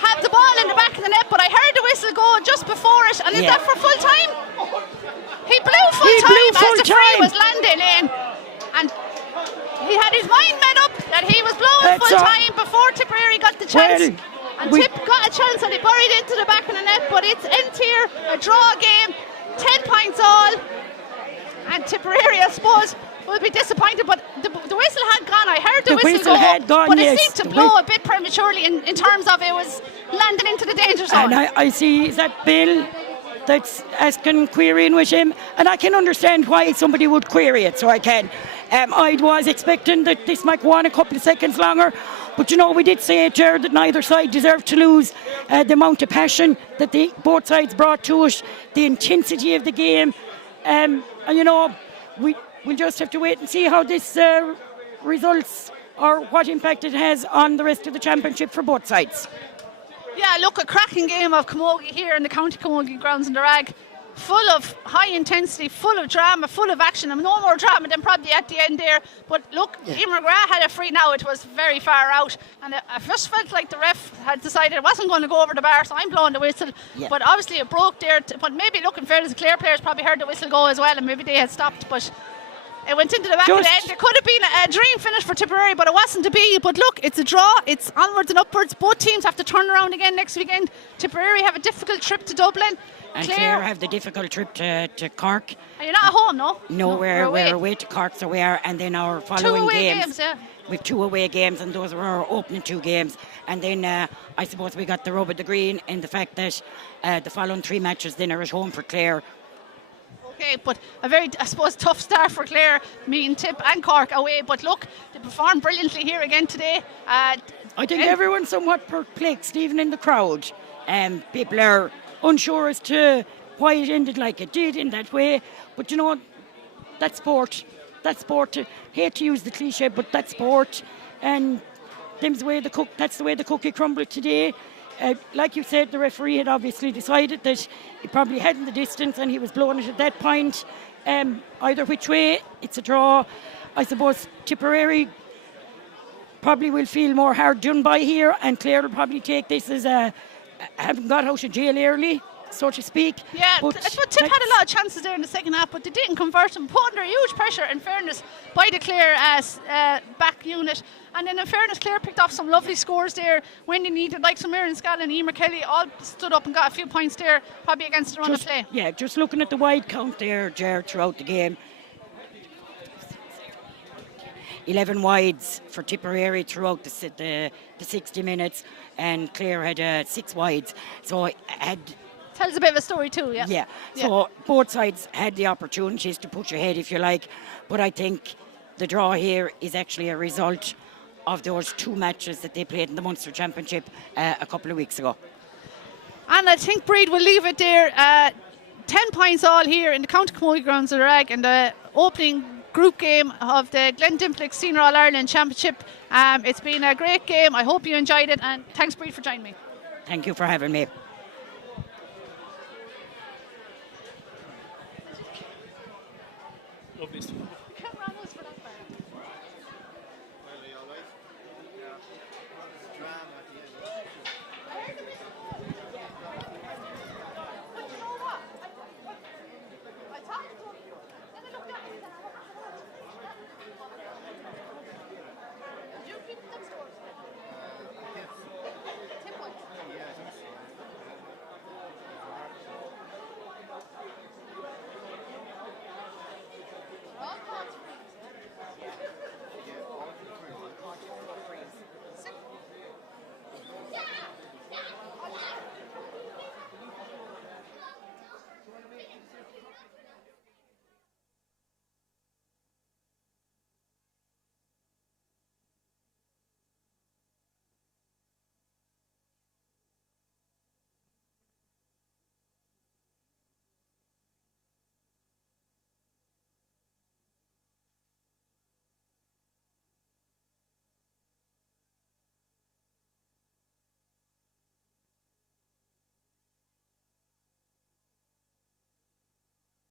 had the ball in the back of the net, but I heard the whistle go just before it. And is that for full time? He blew full time as the free was landing in, and he had his mind made up that he was blowing full time before Tipperary got the chance. Tip got a chance and he buried it into the back of the net, but it's end here, a draw game, 10 points all. And Tipperary, I suppose, will be disappointed, but the whistle had gone. I heard the whistle go, but it seemed to blow a bit prematurely in terms of it was landing into the danger zone. And I see that Bill that's asking, querying with him, and I can understand why somebody would query it, so I can. I was expecting that this might go on a couple of seconds longer, but we did say it there that neither side deserved to lose. The amount of passion that both sides brought to it, the intensity of the game, we'll just have to wait and see how this results or what impact it has on the rest of the championship for both sides. Yeah, look, a cracking game of camogie here in the County Camogie grounds in the Rag. Full of high intensity, full of drama, full of action. I mean, no more drama than probably at the end there. But look, Emer McGrath had a free now. It was very far out. And I just felt like the ref had decided it wasn't going to go over the bar, so I'm blowing the whistle. Yeah. But obviously it broke there. But maybe, look, in fairness, the Clare players probably heard the whistle go as well, and maybe they had stopped. But it went into the back of the end. It could have been a dream finish for Tipperary, but it wasn't to be. But look, it's a draw. It's onwards and upwards. Both teams have to turn around again next weekend. Tipperary have a difficult trip to Dublin. And Clare have the difficult trip to Cork. Are you not at home, no? No, we're away to Cork, so we are. And then our following games. We've 2 away games, and those were our opening 2 games. And then I suppose we got the rub of the green in the fact that the following 3 matches then are at home for Clare. Okay, but a very, I suppose, tough start for Clare, meeting Tip and Cork away. But look, they performed brilliantly here again today. I think everyone's somewhat perplexed, even in the crowd. People are unsure as to why it ended like it did in that way. But that's sport. That's sport. Hate to use the cliche, but that's sport. And that's the way the cookie crumbled today. Like you said, the referee had obviously decided that he probably hadn't the distance and he was blowing it at that point. Either which way, it's a draw. I suppose Tipperary probably will feel more hard done by here, and Clare will probably take this as having got out of jail early, so to speak. Yeah, but I suppose Tip had a lot of chances there in the second half, but they didn't convert them, put under huge pressure, in fairness, by the Clare back unit. And then in fairness, Clare picked off some lovely scores there when they needed, like Samir Scott and Emer Kelly all stood up and got a few points there, probably against the run of play. Yeah, just looking at the wide count there, Ger, throughout the game. 11 wides for Tipperary throughout the 60 minutes, and Clare had 6 wides. So it had... Tells a bit of a story too, yeah. Yeah, so both sides had the opportunities to push ahead, if you like. But I think the draw here is actually a result of those 2 matches that they played in the Munster Championship a couple of weeks ago. And I think Breed will leave it there. 10 points all here in the County Camogie grounds of the Rag in the opening group game of the Glendimplick Senior All-Ireland Championship. It's been a great game. I hope you enjoyed it, and thanks, Breed, for joining me. Thank you for having me.